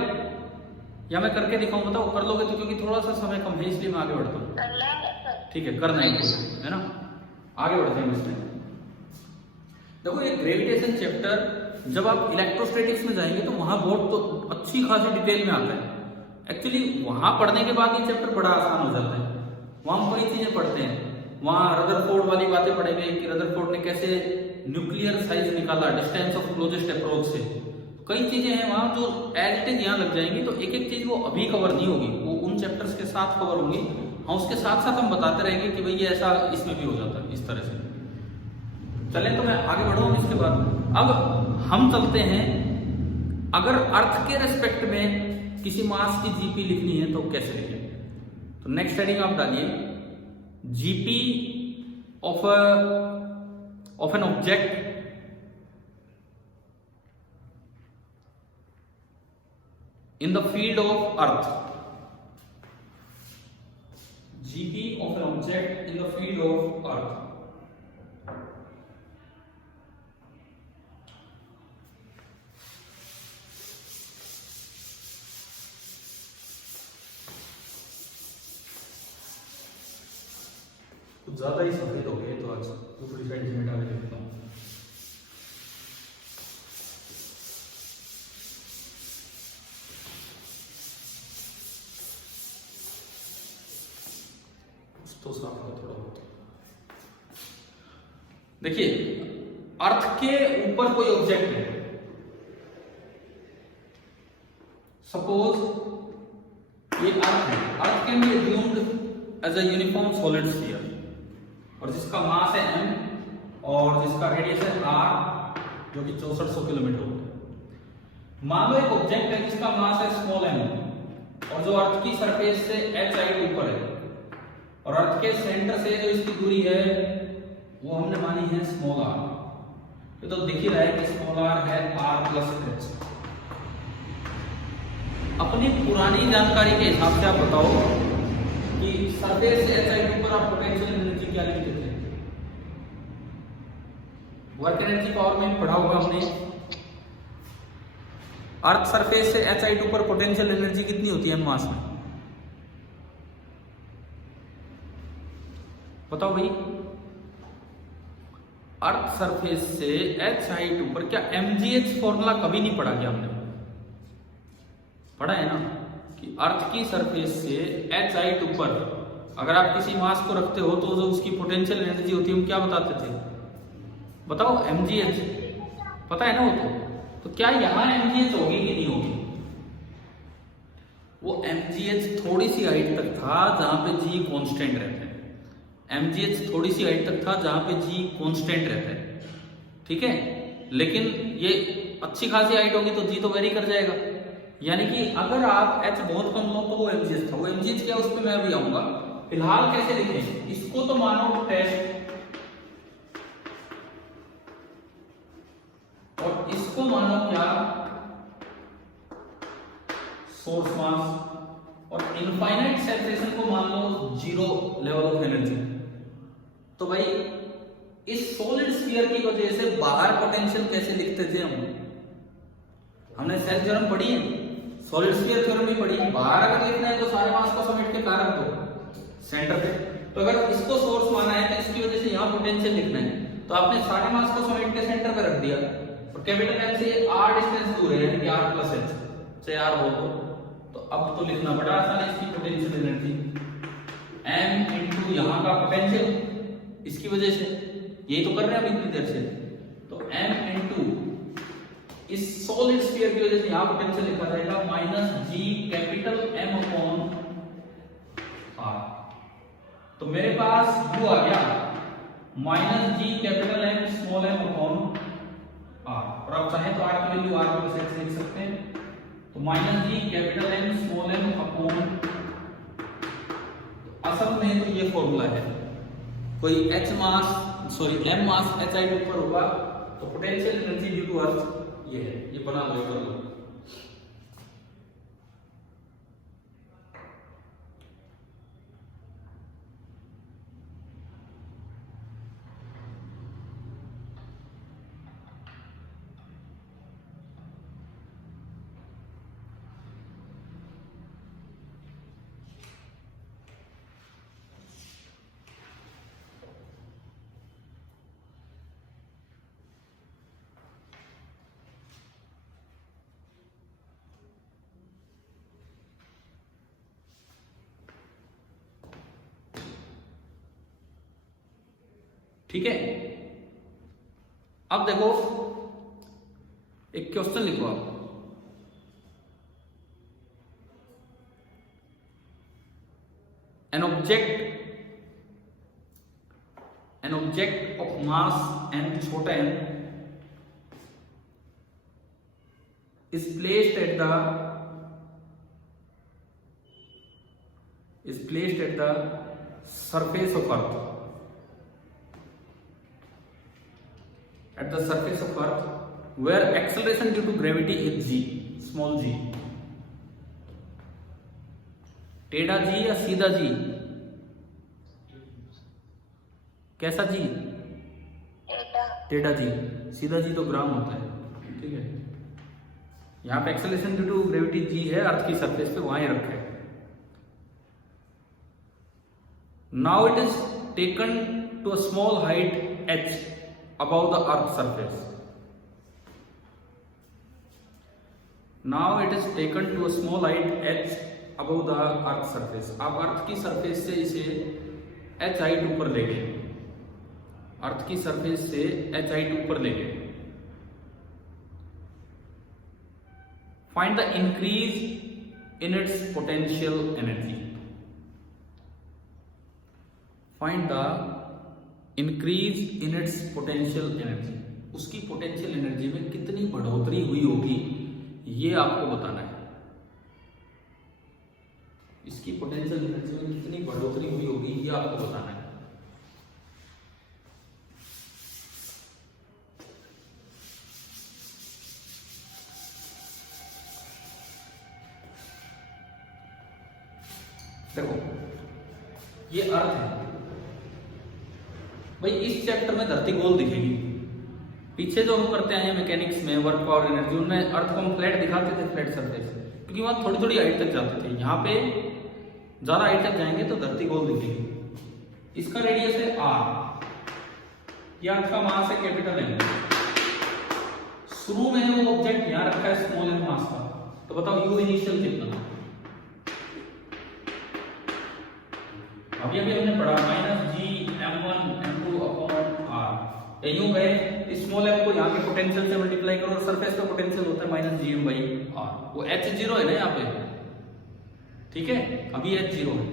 या मैं करके दिखाऊं, बताओ कर लोगे तो? क्योंकि थोड़ा सा समय कम है इसलिए मैं आगे बढ़ता हूँ। कर लेंगे सर। ठीक है, करना है ना, आगे बढ़ते हैं इसमें। देखो ये ग्रेविटेशन चैप्टर जब आप इलेक्ट्रोस्टैटिक्स में जाएंगे तो वहां बहुत तो अच्छी खासी डिटेल में आता है। एक्चुअली वहां पढ़ने के बाद ये चैप्टर बड़ा आसान हो जाता है। वहां हम कई चीजें पढ़ते हैं, वहां रदरफोर्ड वाली बातें पढ़ेंगे कि रदरफोर्ड ने कैसे न्यूक्लियर साइज निकाला डिस्टेंस ऑफ क्लोजेस्ट अप्रोच से। कई चीजें हैं वहां जो एज इट इज यहाँ लग जाएंगी, तो एक एक चीज वो अभी कवर नहीं होगी, वो उन चैप्टर्स के साथ कवर होंगी। हाँ, उसके साथ साथ हम बताते रहेंगे कि भाई ये ऐसा इसमें भी हो जाता है इस तरह से। चलें तो मैं आगे बढ़ूँ इसके बाद। अब हम चलते हैं, अगर अर्थ के रेस्पेक्ट में किसी मास की जीपी लिखनी है तो कैसे लिखें? तो नेक्स्ट हेडिंग आप डालिए GP of an object in the field of earth, GP of an object in the field of earth. कुछ ज्यादा ही सफेद हो गए तो आज दूसरी साइड में डाल देता हूँ। तो साफ हो थोड़ा बहुत। देखिए अर्थ के ऊपर कोई ऑब्जेक्ट है, सपोज ये अर्थ है। Earth can be assumed as a uniform solid sphere और जिसका मास है m और जिसका रेडियस है r, जो कि 6400 किलोमीटर होता है। मान लो एक ऑब्जेक्ट है जिसका मास है स्मॉल m और जो अर्थ की सरफेस से h हाइट ऊपर है और अर्थ के सेंटर से जो इसकी दूरी है वो हमने मानी है स्मॉल r। ये तो दिख ही रहा है कि स्मॉल r है r प्लस h। अपनी पुरानी जानकारी के हिसाब से आप बताओ कि सरफेस से h हाइट ऊपर आप पोटेंशियल एनर्जी क्या लिखते थे? वर्क एनर्जी पावर में पढ़ा होगा हमने। अर्थ सरफेस से h हाइट ऊपर पोटेंशियल एनर्जी कितनी होती है मास में? बताओ भाई। अर्थ सरफेस से h हाइट ऊपर, क्या mgh फॉर्मूला कभी नहीं पढ़ा क्या हमने? पढ़ा है ना कि अर्थ की सरफेस से h हाइट ऊपर अगर आप किसी मास को रखते हो तो जो उसकी पोटेंशियल एनर्जी होती है हम क्या बताते थे? बताओ mgh पता है ना वो तो क्या यहां mgh होगी कि नहीं होगी? वो mgh थोड़ी सी हाइट तक था जहां पे g कांस्टेंट रहता है। mgh थोड़ी सी हाइट तक था जहां पे g कांस्टेंट रहता है, ठीक है। लेकिन ये अच्छी खासी हाइट होगी तो g तो वेरी कर जाएगा। यानी कि अगर आप h बहुत कम लो तो वो mgh था। वो mgh क्या, उस पर मैं अभी आऊंगा। फिलहाल कैसे लिखें इसको? तो मानो टेस्ट और इसको मानो क्या, सोर्स मास और इनफाइनाइट सेपरेशन को मान लो जीरो लेवल ऑफ एनर्जी। तो भाई इस सॉलिड स्फीयर की वजह से बाहर पोटेंशियल कैसे लिखते थे हम? हमने सेल थ्योरम पढ़ी है, सॉलिड स्फीयर थ्योरम भी पढ़ी है। बाहर अगर लिखना है तो सारे मास को समेट के कारण दो सेंटर पे। तो अगर इसको सोर्स माना है तो इसकी वजह से यहाँ पोटेंशियल लिखना है, तो आपने सारे मास को समेट के सेंटर पे रख दिया और कैपिटल एम से r डिस्टेंस दूर है यानी कि r प्लस h से r हो तो अब तो लिखना बड़ा आसान है। इसकी पोटेंशियल एनर्जी m इनटू यहाँ का पोटेंशियल, इसकी वजह से यही तो कर रहे हैं अभी इतनी देर से। तो m इनटू इस सॉलिड स्फीयर की वजह से यहाँ पोटेंशियल लिखा जाएगा minus g capital M upon r। तो मेरे पास u आ गया minus g capital M small m upon r। और आप चाहें तो r की वैल्यू r प्लस h लिख सकते हैं। तो minus g capital M small m upon, असल में तो ये फॉर्मूला है कोई H mass sorry M mass H आई के ऊपर होगा तो potential energy due to earth ये है, ये बना लो कर लो। ठीक है, अब देखो एक क्वेश्चन लिखो आप। An object of mass N छोटा N is placed at the surface of earth, where acceleration due to gravity is g, small g। टेढ़ा जी या सीधा जी? कैसा जी? टेढ़ा जी। सीधा जी तो ग्राम होता है, ठीक है। यहां पे acceleration due to gravity G है, अर्थ की सरफेस पे, वहां ही रखा है। Now it is taken to a small height h above the earth surface। now it is taken to a small height h above the earth surface। आप अर्थ की surface से इसे h हाइट ऊपर ले गए, अर्थ की सरफेस से h हाइट ऊपर ले गए। Find the increase in its potential energy. Find the increase in its potential energy. उसकी पोटेंशियल एनर्जी में कितनी बढ़ोतरी हुई होगी ये आपको बताना है। इसकी पोटेंशियल एनर्जी में कितनी बढ़ोतरी हुई होगी ये आपको बताना है। देखो ये अर्थ है भाई, इस चैप्टर में धरती गोल दिखेगी। पीछे जो हम करते आए हैं मैकेनिक्स में वर्क पावर एनर्जी, उनमें अर्थ को हम फ्लैट दिखाते थे, फ्लैट सरफेस, क्योंकि वहां थोड़ी थोड़ी हाइट तक जाते थे। यहाँ पे ज्यादा हाइट तक जाएंगे तो धरती गोल दिखेगी। इसका रेडियस है r, ये अर्थ का मास है कैपिटल M। शुरू में वो ऑब्जेक्ट यहाँ रखा है स्मॉल m मास का, तो बताओ u इनिशियल कितना? अभी हमने पढ़ा -g m1m2/r। यूं गए स्मॉल m को यहाँ पे पोटेंशियल से मल्टीप्लाई करो और सरफेस का पोटेंशियल होता है -gm/r। वो h0 है ना यहाँ पे, ठीक है, अभी h0 है।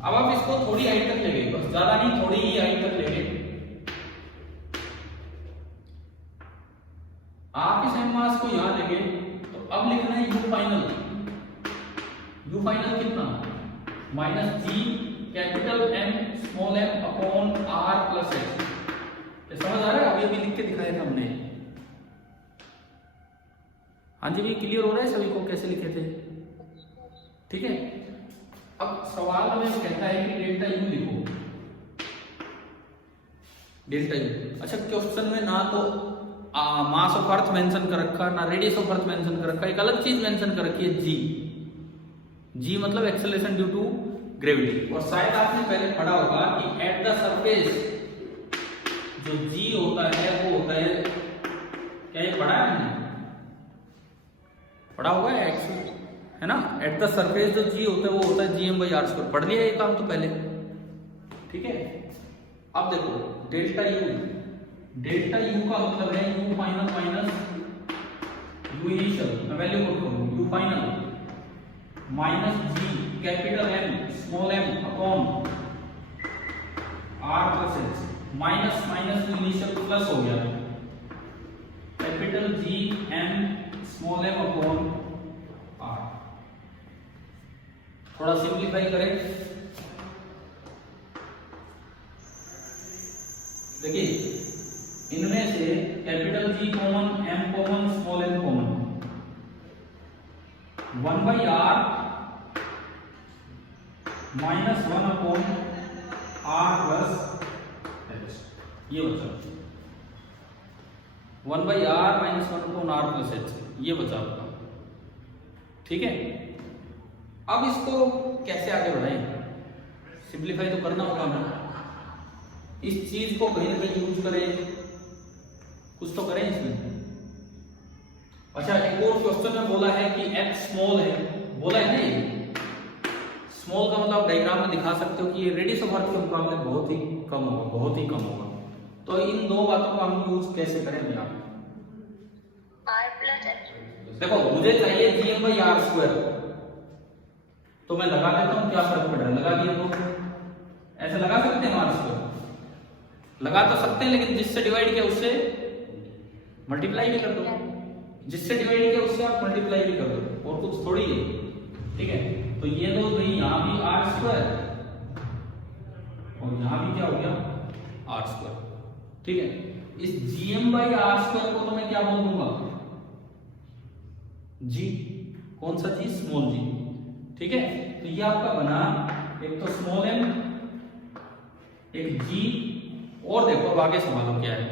अब आप इसको थोड़ी हाइट तक ले गए, बस ज्यादा नहीं, थोड़ी ही हाइट तक ले गए। आप इस m मास को यहाँ ले गए तो अब लिखना है u फाइनल। u फाइनल कितना? -g capital M small m/r + h। समझ आ रहा है? अभी लिख के दिखाया था हमने। हाँ जी, भी क्लियर हो रहा है सभी को कैसे लिखे थे? ठीक है। अब सवाल में कहता है कि डेल्टा U लिखो, डेल्टा U। अच्छा, क्वेश्चन में ना तो मास ऑफ अर्थ मेंशन कर रखा, ना रेडियस ऑफ अर्थ मेंशन कर रखा, एक अलग चीज मेंशन कर रखी है g मतलब एक्सेलरेशन ड्यू टू ग्रेविटी। और शायद आपने पहले पढ़ा होगा कि एट द सरफेस जो g होता है वो होता है, क्या ये पढ़ा है हमने? पढ़ा होगा x है ना। एट द सरफेस जो g होता है वो होता है gm/r²। पढ़ लिया ये काम तो पहले, ठीक है। अब देखो डेल्टा u का मतलब है u final minus u initial. मैं वैल्यू पुट करूं, u final -g capital M small m/r + h। Minus minus initial plus हो गया, capital G M small m/r। थोड़ा सिंप्लीफाई करें देखिए इनमें से capital G common, M common, small m common, 1/r minus 1/r plus h, ये बचा 1/r minus 1/r plus h, ये बचा आपका। ठीक है, अब इसको कैसे आगे बढ़ाएं? सिंप्लीफाई तो करना होगा हमें, इस चीज को कहीं ना कहीं यूज करें, कुछ तो करें इसमें। अच्छा, एक और क्वेश्चन में बोला है कि x स्मॉल है, बोला है नहीं, स्मॉल का मतलब डायग्राम में दिखा सकते हो कि ये रेडियस ऑफ अर्थ के मुकाबले बहुत ही कम होगा, बहुत ही कम होगा। तो इन दो बातों को हम यूज कैसे करें भैया? r plus h। देखो मुझे चाहिए gm/r², तो मैं लगा देता हूँ, क्या फर्क पड़ रहा है, लगा दिया तो ऐसे लगा सकते हैं r², लगा तो सकते हैं, लेकिन जिससे डिवाइड किया उससे मल्टीप्लाई भी कर दो, जिससे डिवाइड किया उससे आप मल्टीप्लाई भी कर दो, और कुछ थोड़ी है। ठीक है, तो ये दो भाई यहां भी r² और यहां भी क्या हो गया r²। ठीक है, इस gm/r² को तो मैं क्या बोल दूंगा, g, कौन सा जी, स्मॉल g। ठीक है, तो ये आपका बना एक तो स्मॉल m, एक g, और देखो अब आगे संभालो क्या है,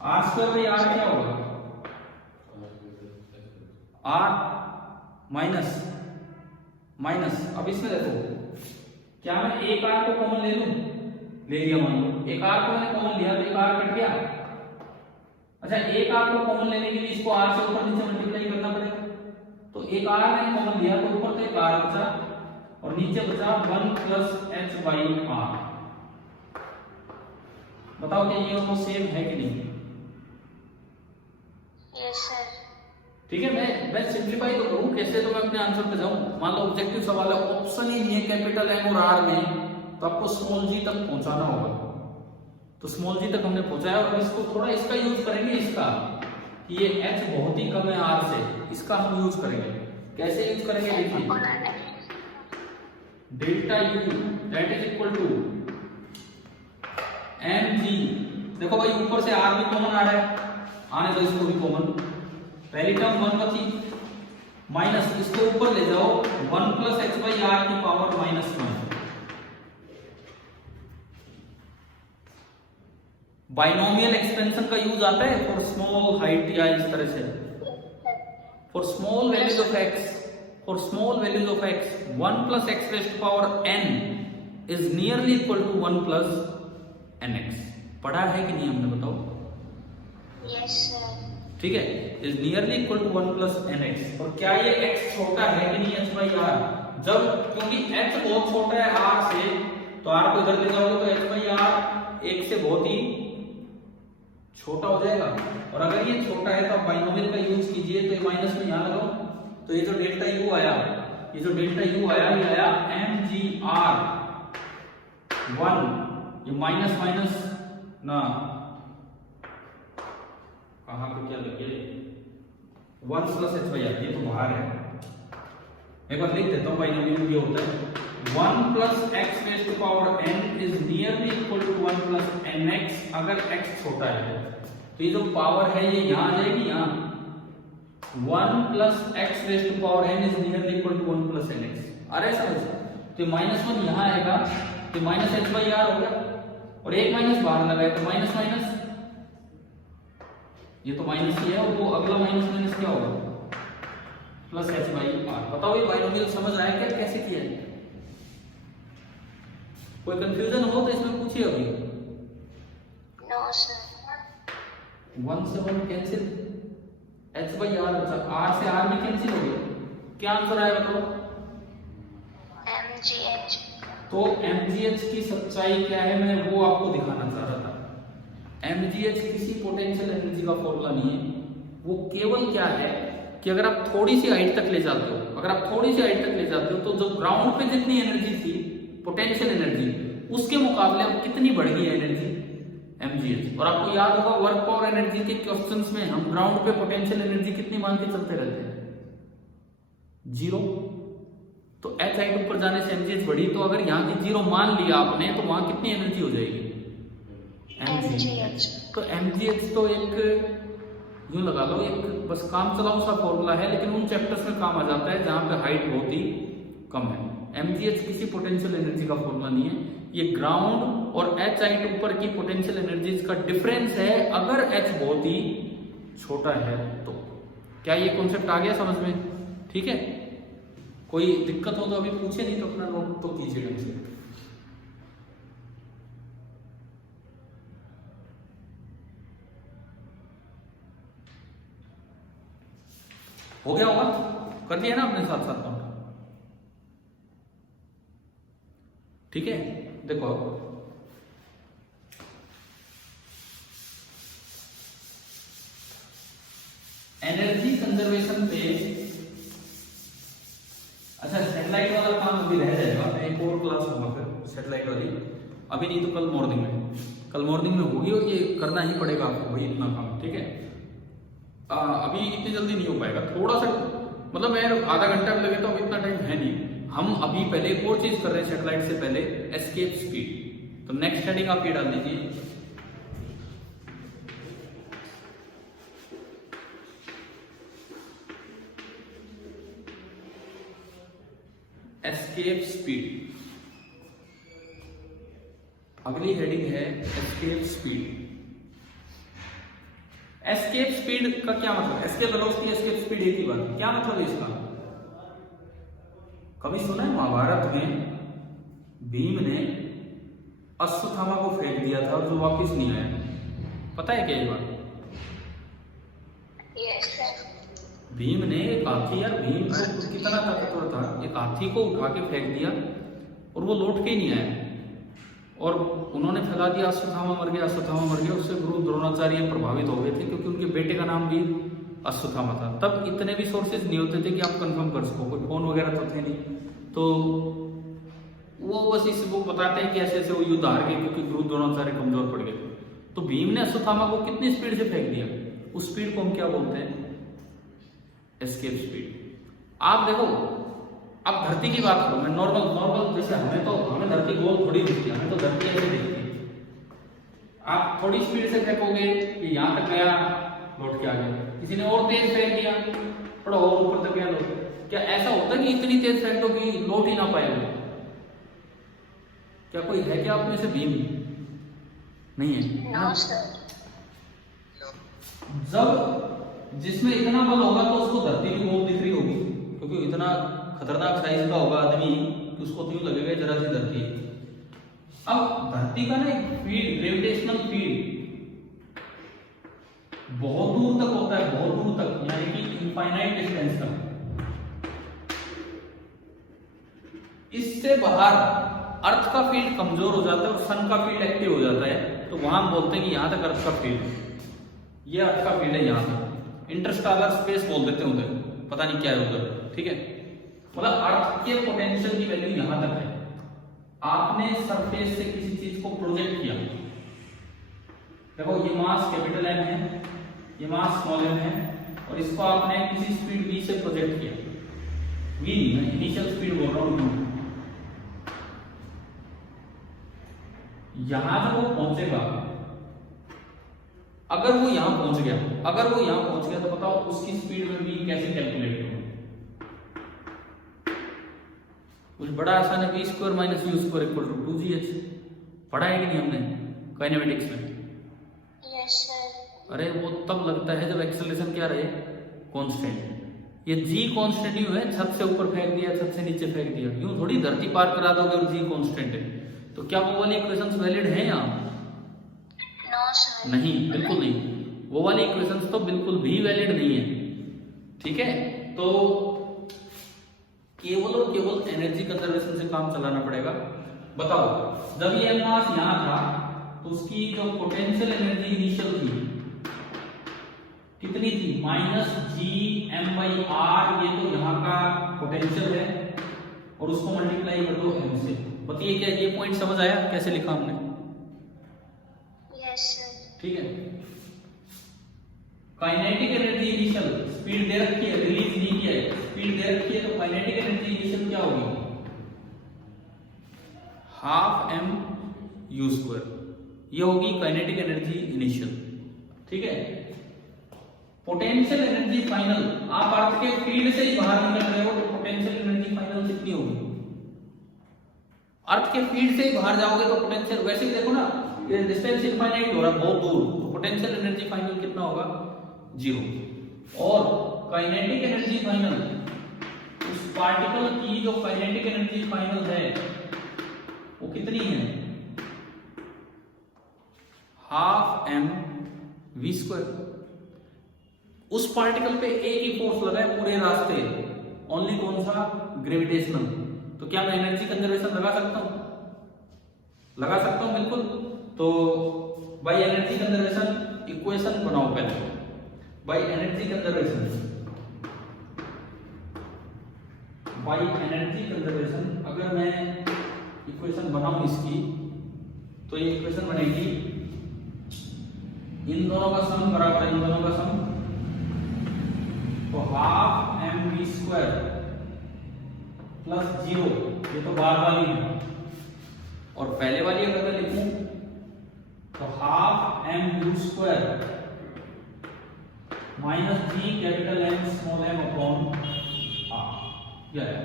r²/r क्या होगा, r माइनस माइनस। अब इसमें देखो, क्या मैं एक r को कॉमन ले लूं, ले लिया, मान लो एक r को मैंने कॉमन लिया तो एक r कट गया। अच्छा, एक r को कॉमन लेने के लिए इसको r से ऊपर नीचे मल्टीप्लाई करना पड़ेगा, तो एक r मैंने कॉमन लिया तो ऊपर तो एक r बचा और नीचे बचा 1 + h/r। बताओ क्या ये दोनों सेम है कि नहीं? Yes sir. ठीक है, मैं सिंप्लीफाई तो करूं कैसे, तो मैं अपने आंसर पे जाऊं। मान लो ऑब्जेक्टिव सवाल है, ऑप्शन ही नहीं है कैपिटल M और R में, तो आपको स्मॉल g तक पहुंचाना होगा। तो स्मॉल g तक हमने पहुंचाया, और इसको थोड़ा इसका यूज करेंगे, इसका कि ये h बहुत ही कम है R से, इसका हम यूज करेंगे। कैसे यूज करेंगे, देखिए delta U that is equal to mg। देखो भाई ऊपर से R भी कॉमन आ रहा है, आने दो इसको भी कॉमन, पहली टर्म 1 बची, माइनस इसको ऊपर ले जाओ 1 + h/r की पावर -1। बाइनोमियल एक्सपेंशन का यूज आता है फॉर स्मॉल हाइट, या इस तरह से for small values of x, for small values of x 1 + x⁻n is nearly equal to 1 + nx। पढ़ा है कि नहीं हमने, बताओ? Yes sir. ठीक है, is nearly equal to 1 + nx। और क्या ये x छोटा है कि नहीं h/r? जब, क्योंकि h बहुत छोटा है r से, तो r को इधर ले जाओगे तो h/r 1 से बहुत ही छोटा हो जाएगा। और अगर ये छोटा है तो आप बाइनोमियल का यूज कीजिए, तो ये माइनस में यहां लगाओ, तो ये जो डेल्टा u आया, ये जो डेल्टा u आया, ये आया mgr1, ये माइनस माइनस ना कहां पे क्या लगे, 1 + h/r, ये तो बाहर है, एक बार लिख देता हूं। बाइनोमियल ये होता है 1 + x⁻n is nearly equal to 1 + nx, अगर x छोटा है तो ये जो पावर है ये यहां आ जाएगी, यहां 1 + x⁻n is nearly equal to 1 + nx। अरे समझ, तो -1 यहां आएगा, तो -h/r हो गया, और एक माइनस बाहर लगाए तो माइनस माइनस, ये तो माइनस ही है, और वो अगला माइनस माइनस क्या होगा, +h/r। बताओ ये बाइनोमियल समझ आया क्या, कैसे किया है? कोई कंफ्यूजन हो तो इसमें पूछिए अभी। No sir. 1 से 1 कैंसिल, h/r बचा, r से r भी कैंसिल हो गया, क्या आंसर आया बताओ? mgh। तो mgh की सच्चाई क्या है, मैं वो आपको दिखाना चाह रहा था। mgh किसी पोटेंशियल एनर्जी का फॉर्मूला नहीं है, वो केवल क्या है कि अगर आप थोड़ी सी हाइट तक ले जाते हो, अगर आप थोड़ी सी हाइट तक ले जाते हो, तो जो ग्राउंड पे जितनी एनर्जी थी, पोटेंशियल एनर्जी, उसके मुकाबले अब कितनी बढ़ गई एनर्जी, mgh। और आपको याद होगा वर्क पावर एनर्जी के क्वेश्चंस में हम ग्राउंड पे पोटेंशियल एनर्जी कितनी मान के चलते रहते हैं, 0। तो h हाइट ऊपर जाने से mgh बढ़ी, तो अगर यहाँ की 0 मान लिया आपने, तो वहां कितनी एनर्जी हो जाएगी, MgH। तो mgh तो एक यूं लगा लो, एक बस काम चलाऊ सा फॉर्मूला है, लेकिन उन चैप्टर्स में काम आ जाता है जहां पे हाइट बहुत ही कम है। mgh किसी पोटेंशियल एनर्जी का फॉर्मूला नहीं है, ये ग्राउंड और h हाइट ऊपर की पोटेंशियल एनर्जीज का डिफरेंस है अगर h बहुत ही छोटा है तो। क्या ये कॉन्सेप्ट आ गया समझ में? ठीक है, कोई दिक्कत हो तो अभी पूछे, नहीं तो अपना नोट तो कीजिए ढंग से। हो गया होगा, कर दिया ना अपने साथ साथ नोट? ठीक है, देखो एनर्जी कंजर्वेशन पे, अच्छा सैटेलाइट वाला काम अभी रह जाएगा, एक और क्लास होगा फिर सैटेलाइट वाली, अभी नहीं तो कल मॉर्निंग में, कल मॉर्निंग में होगी और ये करना ही पड़ेगा आपको भाई इतना काम। ठीक है, अभी इतनी जल्दी नहीं हो पाएगा, थोड़ा सा मतलब मैं आधा घंटा भी लगे तो अभी इतना टाइम है नहीं। हम अभी पहले एक और चीज कर रहे हैं सैटेलाइट से पहले, एस्केप स्पीड। तो नेक्स्ट हेडिंग आप ये डाल दीजिए, एस्केप स्पीड। अगली हेडिंग है एस्केप स्पीड। एस्केप स्पीड का क्या मतलब? एस्केप वेलोसिटी, एस्केप स्पीड एक ही बात, क्या मतलब है इसका? कभी सुना है महाभारत में भीम ने अश्वत्थामा को फेंक दिया था और जो वापस नहीं आया, पता है क्या ये बात? Yes sir. भीम ने एक हाथी, यार भीम तो कितना ताकतवर था, एक हाथी को उठा के फेंक दिया और वो लौट के ही नहीं आया, और उन्होंने फैला दिया अश्वत्थामा मर गया, अश्वत्थामा मर गया। उससे गुरु द्रोणाचार्य प्रभावित हो गए थे क्योंकि उनके बेटे का नाम भी अश्वत्थामा था। तब इतने भी सोर्सेज नहीं होते थे कि आप कंफर्म कर सको, कोई फोन वगैरह तो थे नहीं, तो वो बस इस वो बताते हैं कि ऐसे ऐसे वो युद्ध हार गए क्योंकि गुरु द्रोणाचार्य कमजोर पड़ गए। तो भीम ने अश्वत्थामा को कितनी स्पीड से फेंक दिया, उस स्पीड को हम क्या बोलते हैं? Escape speed. आप देखो, अब धरती की बात करो, मैं नॉर्मल जैसे हमें धरती गोल थोड़ी दिखती है, हमें तो धरती ऐसे दिखती है। आप थोड़ी स्पीड से फेंकोगे कि यहां तक गया, लौट के आ गया, किसी ने और तेज फेंक दिया, थोड़ा और ऊपर तक गया, लौट। क्या ऐसा होता है कि इतनी तेज फेंको कि लौट ही ना पाएगा? क्या कोई है क्या आप में से भीम? नहीं है। No sir. जब जिसमें इतना बल होगा तो उसको धरती भी गोल दिख रही होगी, क्योंकि इतना खतरनाक साइज का होगा आदमी कि उसको तो यूं लगेगा जरा सी धरती है। अब धरती का ना एक फील्ड, ग्रेविटेशनल फील्ड बहुत दूर तक होता है, बहुत दूर तक, यानी कि इनफाइनाइट डिस्टेंस तक। इससे बाहर अर्थ का फील्ड कमजोर हो जाता है और सन का फील्ड एक्टिव हो जाता है, तो वहां हम बोलते हैं कि यहां तक अर्थ का फील्ड, ये अर्थ का फील्ड है, यहां तक इंटरस्टेलर स्पेस बोल देते हैं उधर, पता नहीं क्या है उधर। ठीक है, मतलब अर्थ के पोटेंशियल की वैल्यू यहां तक है। आपने सरफेस से किसी चीज को प्रोजेक्ट किया, देखो ये मास कैपिटल एम है, ये मास स्मॉल एम है, और इसको आपने किसी स्पीड v से प्रोजेक्ट किया, v नहीं, इनिशियल स्पीड बोल रहा हूं। यहां जब वो पहुंचेगा, अगर वो यहां पहुंच गया, तो बताओ उसकी स्पीड में v कैसे कैलकुलेट होगा? कुछ बड़ा आसान है, v square minus u square equal to 2gh। पढ़ा है कि नहीं हमने काइनेमेटिक्स में? Yes sir. अरे वो तब लगता है जब एक्सेलरेशन क्या रहे, कांस्टेंट। ये g कांस्टेंट यूं है, छत से ऊपर फेंक दिया, छत से नीचे फेंक दिया, यूं थोड़ी धरती पार करा दोगे और g कांस्टेंट है। तो क्या वो वाली इक्वेशंस वैलिड हैं यहाँ? No sir. नहीं, बिल्कुल नहीं, वो वाली इक्वेशंस तो बिल्कुल भी वैलिड नहीं है। ठीक है, तो केवल और केवल एनर्जी कंजर्वेशन से काम चलाना पड़ेगा। बताओ, जब ये मास यहां था तो उसकी जो पोटेंशियल एनर्जी इनिशियल थी कितनी थी? -gm/r। ये तो यहाँ का पोटेंशियल है और उसको मल्टीप्लाई कर दो m से। बताइए क्या ये पॉइंट समझ आया कैसे लिखा हमने? Yes sir. ठीक है, काइनेटिक एनर्जी इनिशियल स्पीड दे रखी है, रिलीज नहीं किया है, स्पीड दे रखी है, तो काइनेटिक एनर्जी इनिशियल क्या होगी? ½ m u स्क्वायर। ये होगी काइनेटिक एनर्जी इनिशियल। ठीक है, पोटेंशियल एनर्जी फाइनल, आप अर्थ के फील्ड से ही बाहर निकल रहे हो तो पोटेंशियल एनर्जी फाइनल कितनी होगी? अर्थ के फील्ड से ही बाहर जाओगे तो पोटेंशियल, वैसे ही देखो ना ये डिस्टेंस इनफाइनाइट हो रहा है बहुत दूर, तो पोटेंशियल एनर्जी फाइनल कितना होगा? 0। और काइनेटिक एनर्जी फाइनल, उस पार्टिकल की जो काइनेटिक एनर्जी फाइनल है वो कितनी है? 12 mv²। उस पार्टिकल पे एक ही फोर्स लगा है पूरे रास्ते, ओनली कौन सा? ग्रेविटेशनल। तो क्या मैं एनर्जी कंजर्वेशन लगा सकता हूं? लगा सकता हूं, बिल्कुल। तो बाय एनर्जी कंजर्वेशन इक्वेशन बनाओ पहले। By energy conservation, by energy conservation अगर मैं इक्वेशन बनाऊं इसकी, तो ये इक्वेशन बनेगी इन दोनों का सम बराबर है इन दोनों का सम, तो 12 mv² प्लस 0, ये तो बार वाली है। और पहले वाली अगर मैं लिखूं तो 12 mv² minus g capital M small m upon r। यह है,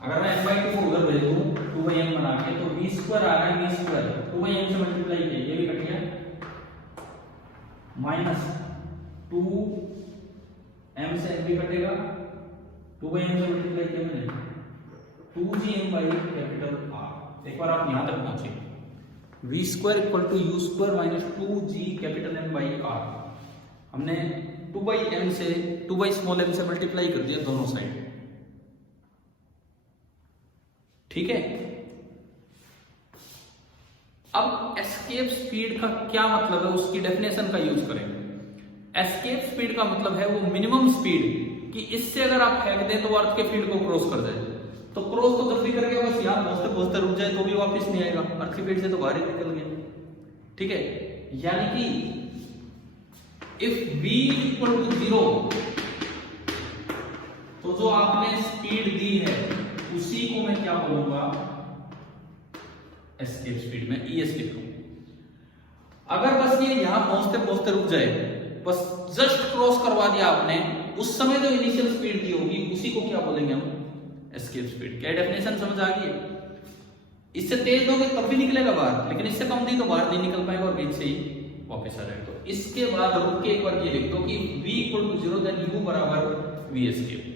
अगर मैं m/2 को उधर भेज दूं 2/m बना के, तो v² आ रहा है v², 2/m से मल्टीप्लाई किया, ये भी कट गया, माइनस 2m से m भी कटेगा, 2/m से मल्टीप्लाई किया मैंने, 2gm/कैपिटल R। एक बार आप यहां तक पहुंचे, v² = u² minus 2g capital M/R। हमने 2/m से 2/m से मल्टीप्लाई कर दिया दोनों साइड। ठीक है, अब एस्केप स्पीड का क्या मतलब है, उसकी डेफिनेशन का यूज करेंगे। एस्केप स्पीड का मतलब है वो मिनिमम स्पीड कि इससे अगर आप फेंक दें तो वो अर्थ के फील्ड को क्रॉस कर जाए। तो क्रॉस तो जब भी करके बस यहां पहुंचते रुक जाए तो भी वापस नहीं आएगा, अर्थ के फील्ड से तो बाहर ही निकल गया। ठीक है, यानी कि इफ v = 0, तो जो आपने स्पीड दी है उसी को मैं क्या बोलूंगा? एस्केप स्पीड में ES लिख लूं। अगर बस ये यहां पहुंचते रुक जाए, बस जस्ट क्रॉस करवा दिया आपने, उस समय जो इनिशियल स्पीड दी होगी उसी को क्या बोलेंगे हम? Escape speed. क्या डेफिनेशन समझ आ गई है? इससे तेज दोगे तब भी निकलेगा बाहर, लेकिन इससे कम दी तो बाहर नहीं निकल पाएगा और बीच से ही वापस आ जाएगा। तो इसके बाद रुक के एक बार ये लिख दो कि v = 0 देन u बराबर v escape।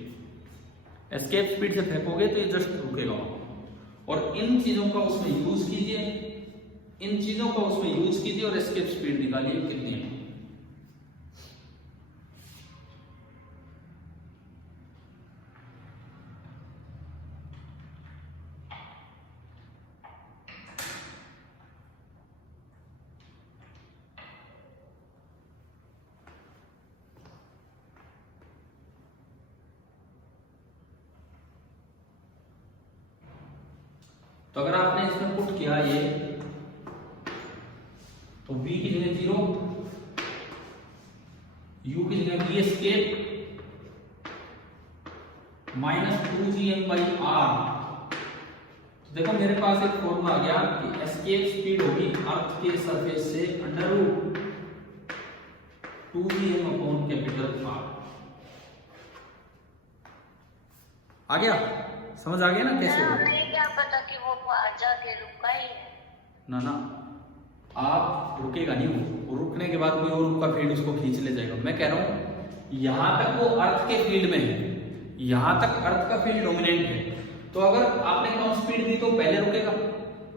एस्केप स्पीड से फेंकोगे तो ये जस्ट रुकेगा। और इन चीजों का उसमें यूज कीजिए, इन चीजों का उसमें यूज कीजिए और एस्केप स्पीड निकालिए कितनी है। तो अगर आपने इसमें पुट किया ये, तो v की जगह 0, u की जगह v escape माइनस 2gm/r। तो देखो मेरे पास एक फॉर्मूला आ गया कि एस्केप स्पीड होगी अर्थ के सरफेस से √2gm/R। आ गया, समझ आ गया ना कैसे होगा? क्या पता कि वो बाहर जाके रुका ही है। ना आप रुकेगा नहीं, वो रुकने के बाद कोई और उसका फील्ड उसको खींच ले जाएगा। मैं कह रहा हूं यहां तक वो अर्थ के फील्ड में है, यहां तक अर्थ का फील्ड डोमिनेंट है। तो अगर आपने कम स्पीड दी तो पहले रुकेगा,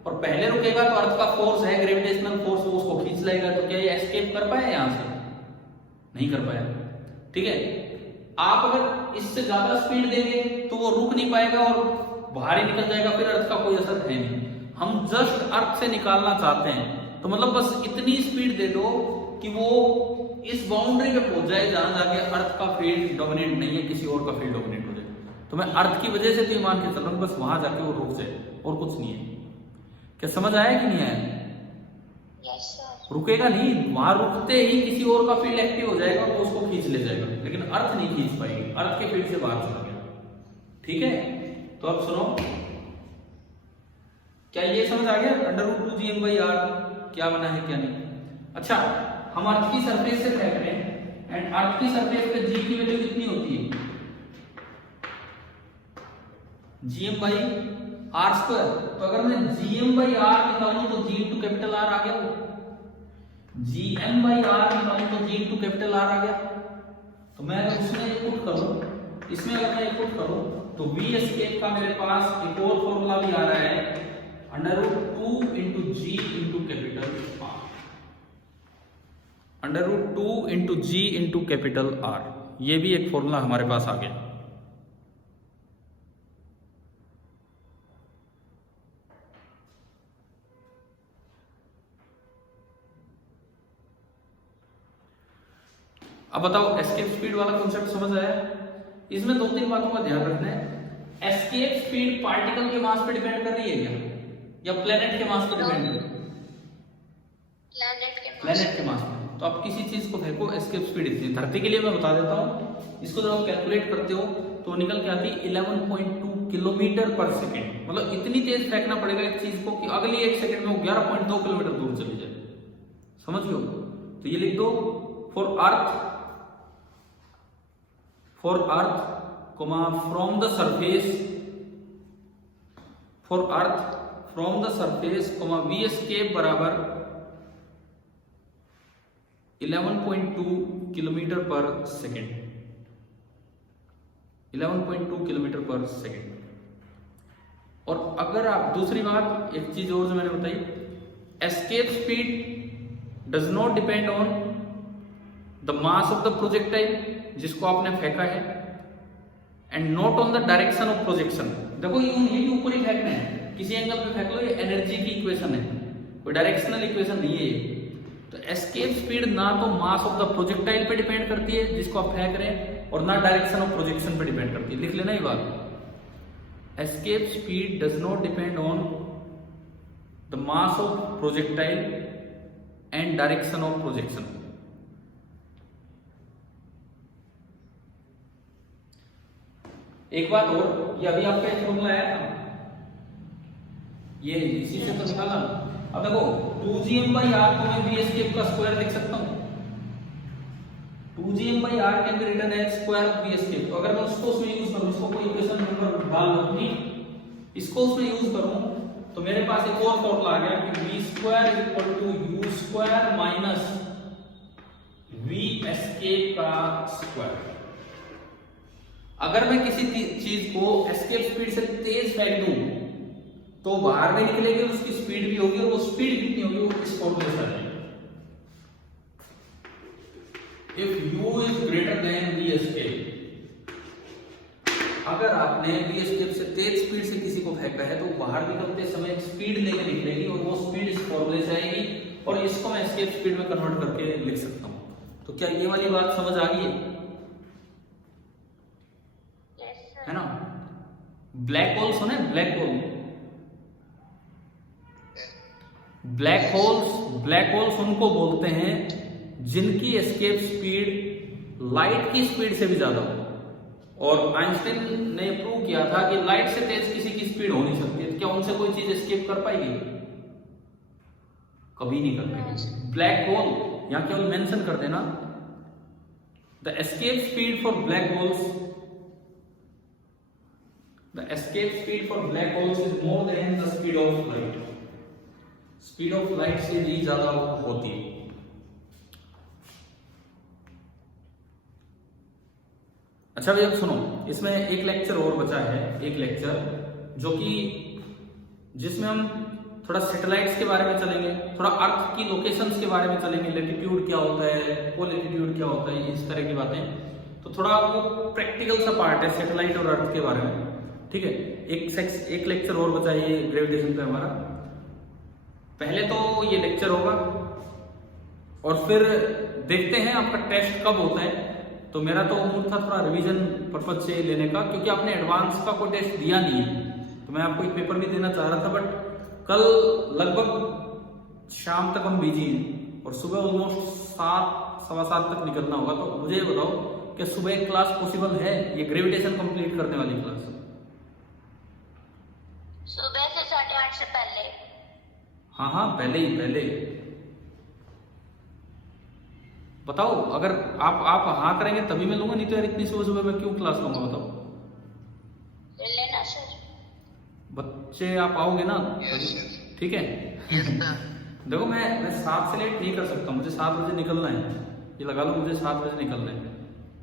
और पहले रुकेगा तो अर्थ का फोर्स है ग्रेविटेशनल फोर्स, वो उसको खींच लेगा। तो क्या ये एस्केप कर पाया? यहां से नहीं कर पाया। ठीक है, आप अगर इससे ज्यादा स्पीड देंगे तो वो रुक नहीं पाएगा और बाहर ही निकल जाएगा, फिर अर्थ का कोई असर है नहीं। हम जस्ट अर्थ से निकालना चाहते हैं, तो मतलब बस इतनी स्पीड दे दो कि वो इस बाउंड्री पे पहुंच जाए जहां जाके अर्थ का फील्ड डोमिनेट नहीं है, किसी और का फील्ड डोमिनेट हो जाए। तो मैं अर्थ की वजह से तो मान के चल रहा हूं बस वहां जाके वो रुक जाए और कुछ नहीं है। क्या समझ आया कि नहीं आया? Yes sir. रुकेगा नहीं, वहां रुकते ही किसी और का फील्ड एक्टिव हो जाएगा, वो उसको खींच ले जाएगा, लेकिन अर्थ नहीं खींच पाएगी, अर्थ के फील्ड से बाहर चला गया। ठीक है, तो अब सुनो, क्या ये समझ आ गया √2gm/r क्या बना है क्या नहीं। अच्छा, हम अर्थ की सरफेस से फेंक रहे हैं एंड अर्थ की सरफेस पे g की वैल्यू कितनी होती है, gm/r²। तो अगर मैं gm/r निकालूं तो g × कैपिटल R आ गया, वो gm/r निकालूं तो g × कैपिटल R आ गया। तो मैं अगर उसमें एक पुट करूं, इसमें अगर मैं एक पुट करूं तो v एस्केप का मेरे पास एक और फॉर्मूला भी आ रहा है √2 × g × capital R, √2 × g × capital R। ये भी एक फॉर्मूला हमारे पास आ गया। अब बताओ एस्केप स्पीड वाला कॉन्सेप्ट समझ आया। इसमें 2-3 बातों का ध्यान रखना है। एस्केप स्पीड पार्टिकल के मास पे डिपेंड कर रही है क्या, या प्लेनेट के मास पे डिपेंड कर रही है? प्लेनेट के मास पे। तो आप किसी चीज को फेंको, एस्केप स्पीड इतनी। धरती के लिए मैं बता देता हूं, इसको जब आप कैलकुलेट करते हो तो निकल के आती है 11.2 किलोमीटर पर सेकेंड। मतलब इतनी तेज फेंकना पड़ेगा एक चीज को कि अगली 1 सेकंड में वो 11.2 किलोमीटर दूर चली जाए। समझ लो। तो ये लिख दो, for earth from the surface, v escape बराबर 11.2 किलोमीटर पर सेकेंड, 11.2 किलोमीटर पर सेकेंड। और अगर आप दूसरी बात, एक चीज और जो मैंने बताई, escape speed does not depend on the mass of the projectile जिसको आपने फेंका है, and not on the direction of projection. देखो ये ऊपर ही फेंकना है, किसी एंगल पे फेंक लो, ये एनर्जी की इक्वेशन है, कोई डायरेक्शनल इक्वेशन नहीं है। तो एस्केप स्पीड ना तो मास ऑफ द प्रोजेक्टाइल पे डिपेंड करती है जिसको आप फेंक रहे हैं, और ना डायरेक्शन ऑफ प्रोजेक्शन पे डिपेंड करती है। लिख लेना ये बात, escape speed does not depend on the mass of projectile and direction of projection. एक बात और, ये अभी आपका एक फॉर्मूला आया था, ये इसी से तो निकाला। अब देखो 2gm/r को मैं v escape का स्क्वायर लिख सकता हूं। 2gm/r can be written as square of v escape। तो अगर मैं उसको उसमें यूज करूं, इसको कोई इक्वेशन नंबर डाल दूंगी, इसको उसमें यूज करूं तो मेरे पास एक और फॉर्मूला आ गया कि v² u² v escape का स्क्वायर। अगर मैं किसी चीज को एस्केप स्पीड से तेज फेंक दूं तो बाहर भी निकलेगी, उसकी स्पीड भी होगी, और वो स्पीड कितनी होगी वो इस फॉर्मूले से आ जाएगी। If u is greater than v escape, अगर आपने v escape से तेज स्पीड से किसी को फेंका है तो बाहर निकलते समय एक स्पीड लेकर निकलेगी, और वो स्पीड इस फॉर्मूले से आएगी, और इसको मैं एस्केप स्पीड में कन्वर्ट करके लिख सकता हूं। तो क्या ये वाली बात समझ आ गई है ना? ब्लैक होल सुने, ब्लैक होल्स उनको बोलते हैं जिनकी एस्केप स्पीड लाइट की स्पीड से भी ज्यादा हो। और आइंस्टाइन ने प्रूव किया था कि लाइट से तेज किसी की स्पीड हो नहीं सकती। क्या उनसे कोई चीज एस्केप कर पाएगी? कभी नहीं कर पाएगी। ब्लैक होल यहां केवल मेंशन कर देना, the escape speed for black holes is more than the speed of light. Speed of light से भी ज्यादा होती है। अच्छा भैया सुनो, इसमें एक लेक्चर और बचा है, एक लेक्चर जो कि जिसमें हम थोड़ा सैटेलाइट्स के बारे में चलेंगे, थोड़ा अर्थ की लोकेशंस के बारे में चलेंगे, लेटिट्यूड क्या होता है, कोलैटिट्यूड क्या होता है, इस तरह की बातें। तो थोड़ा वो प्रैक्टिकल सा पार्ट है सैटेलाइट और अर्थ के बारे में। ठीक है, एक लेक्चर और बचा है ग्रेविटेशन पे हमारा। पहले तो ये लेक्चर होगा और फिर देखते हैं आपका टेस्ट कब होता है। तो मेरा तो मूड था थोड़ा रिवीजन पर्पज से लेने का, क्योंकि आपने एडवांस का कोई टेस्ट दिया नहीं है, तो मैं आपको एक पेपर भी देना चाह रहा था, बट कल लगभग शाम तक हम बिजी हैं और सुबह ऑलमोस्ट 7-7:15 तक निकलना होगा। तो मुझे ये बताओ कि सुबह एक क्लास पॉसिबल है, ये ग्रेविटेशन कंप्लीट करने वाली क्लास? सुबह से 8:30 से पहले हाँ हाँ, पहले बताओ। अगर आप हाँ करेंगे तभी मैं लूंगा, नहीं तो यार इतनी सुबह सुबह मैं क्यों क्लास लूंगा बताओ। ले लेना सर। बच्चे आप आओगे ना ठीक है। देखो मैं 7 से लेट नहीं कर सकता, मुझे 7 बजे निकलना है, ये लगा लो मुझे 7 बजे निकलना है।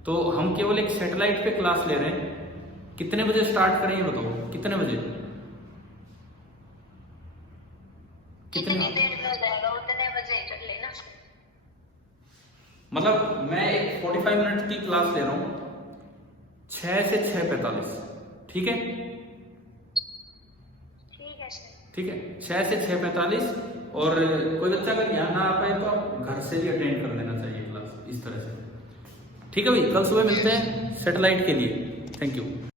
तो हम केवल एक सैटेलाइट पे क्लास ले रहे हैं। कितने बजे स्टार्ट करें ये बताओ, कितने बजे? कितनी देर में हो जाएगा उतने बजे कर लेना। मतलब मैं एक 45 मिनट की क्लास ले रहा हूँ, 6 से 6:45, ठीक है? ठीक है सर। ठीक है, 6 से 6:45। और कोई बच्चा अगर यहाँ ना आ पाए तो आप घर से भी अटेंड कर लेना चाहिए क्लास, इस तरह से। ठीक है भाई, कल सुबह मिलते हैं सैटेलाइट के लिए। Thank you.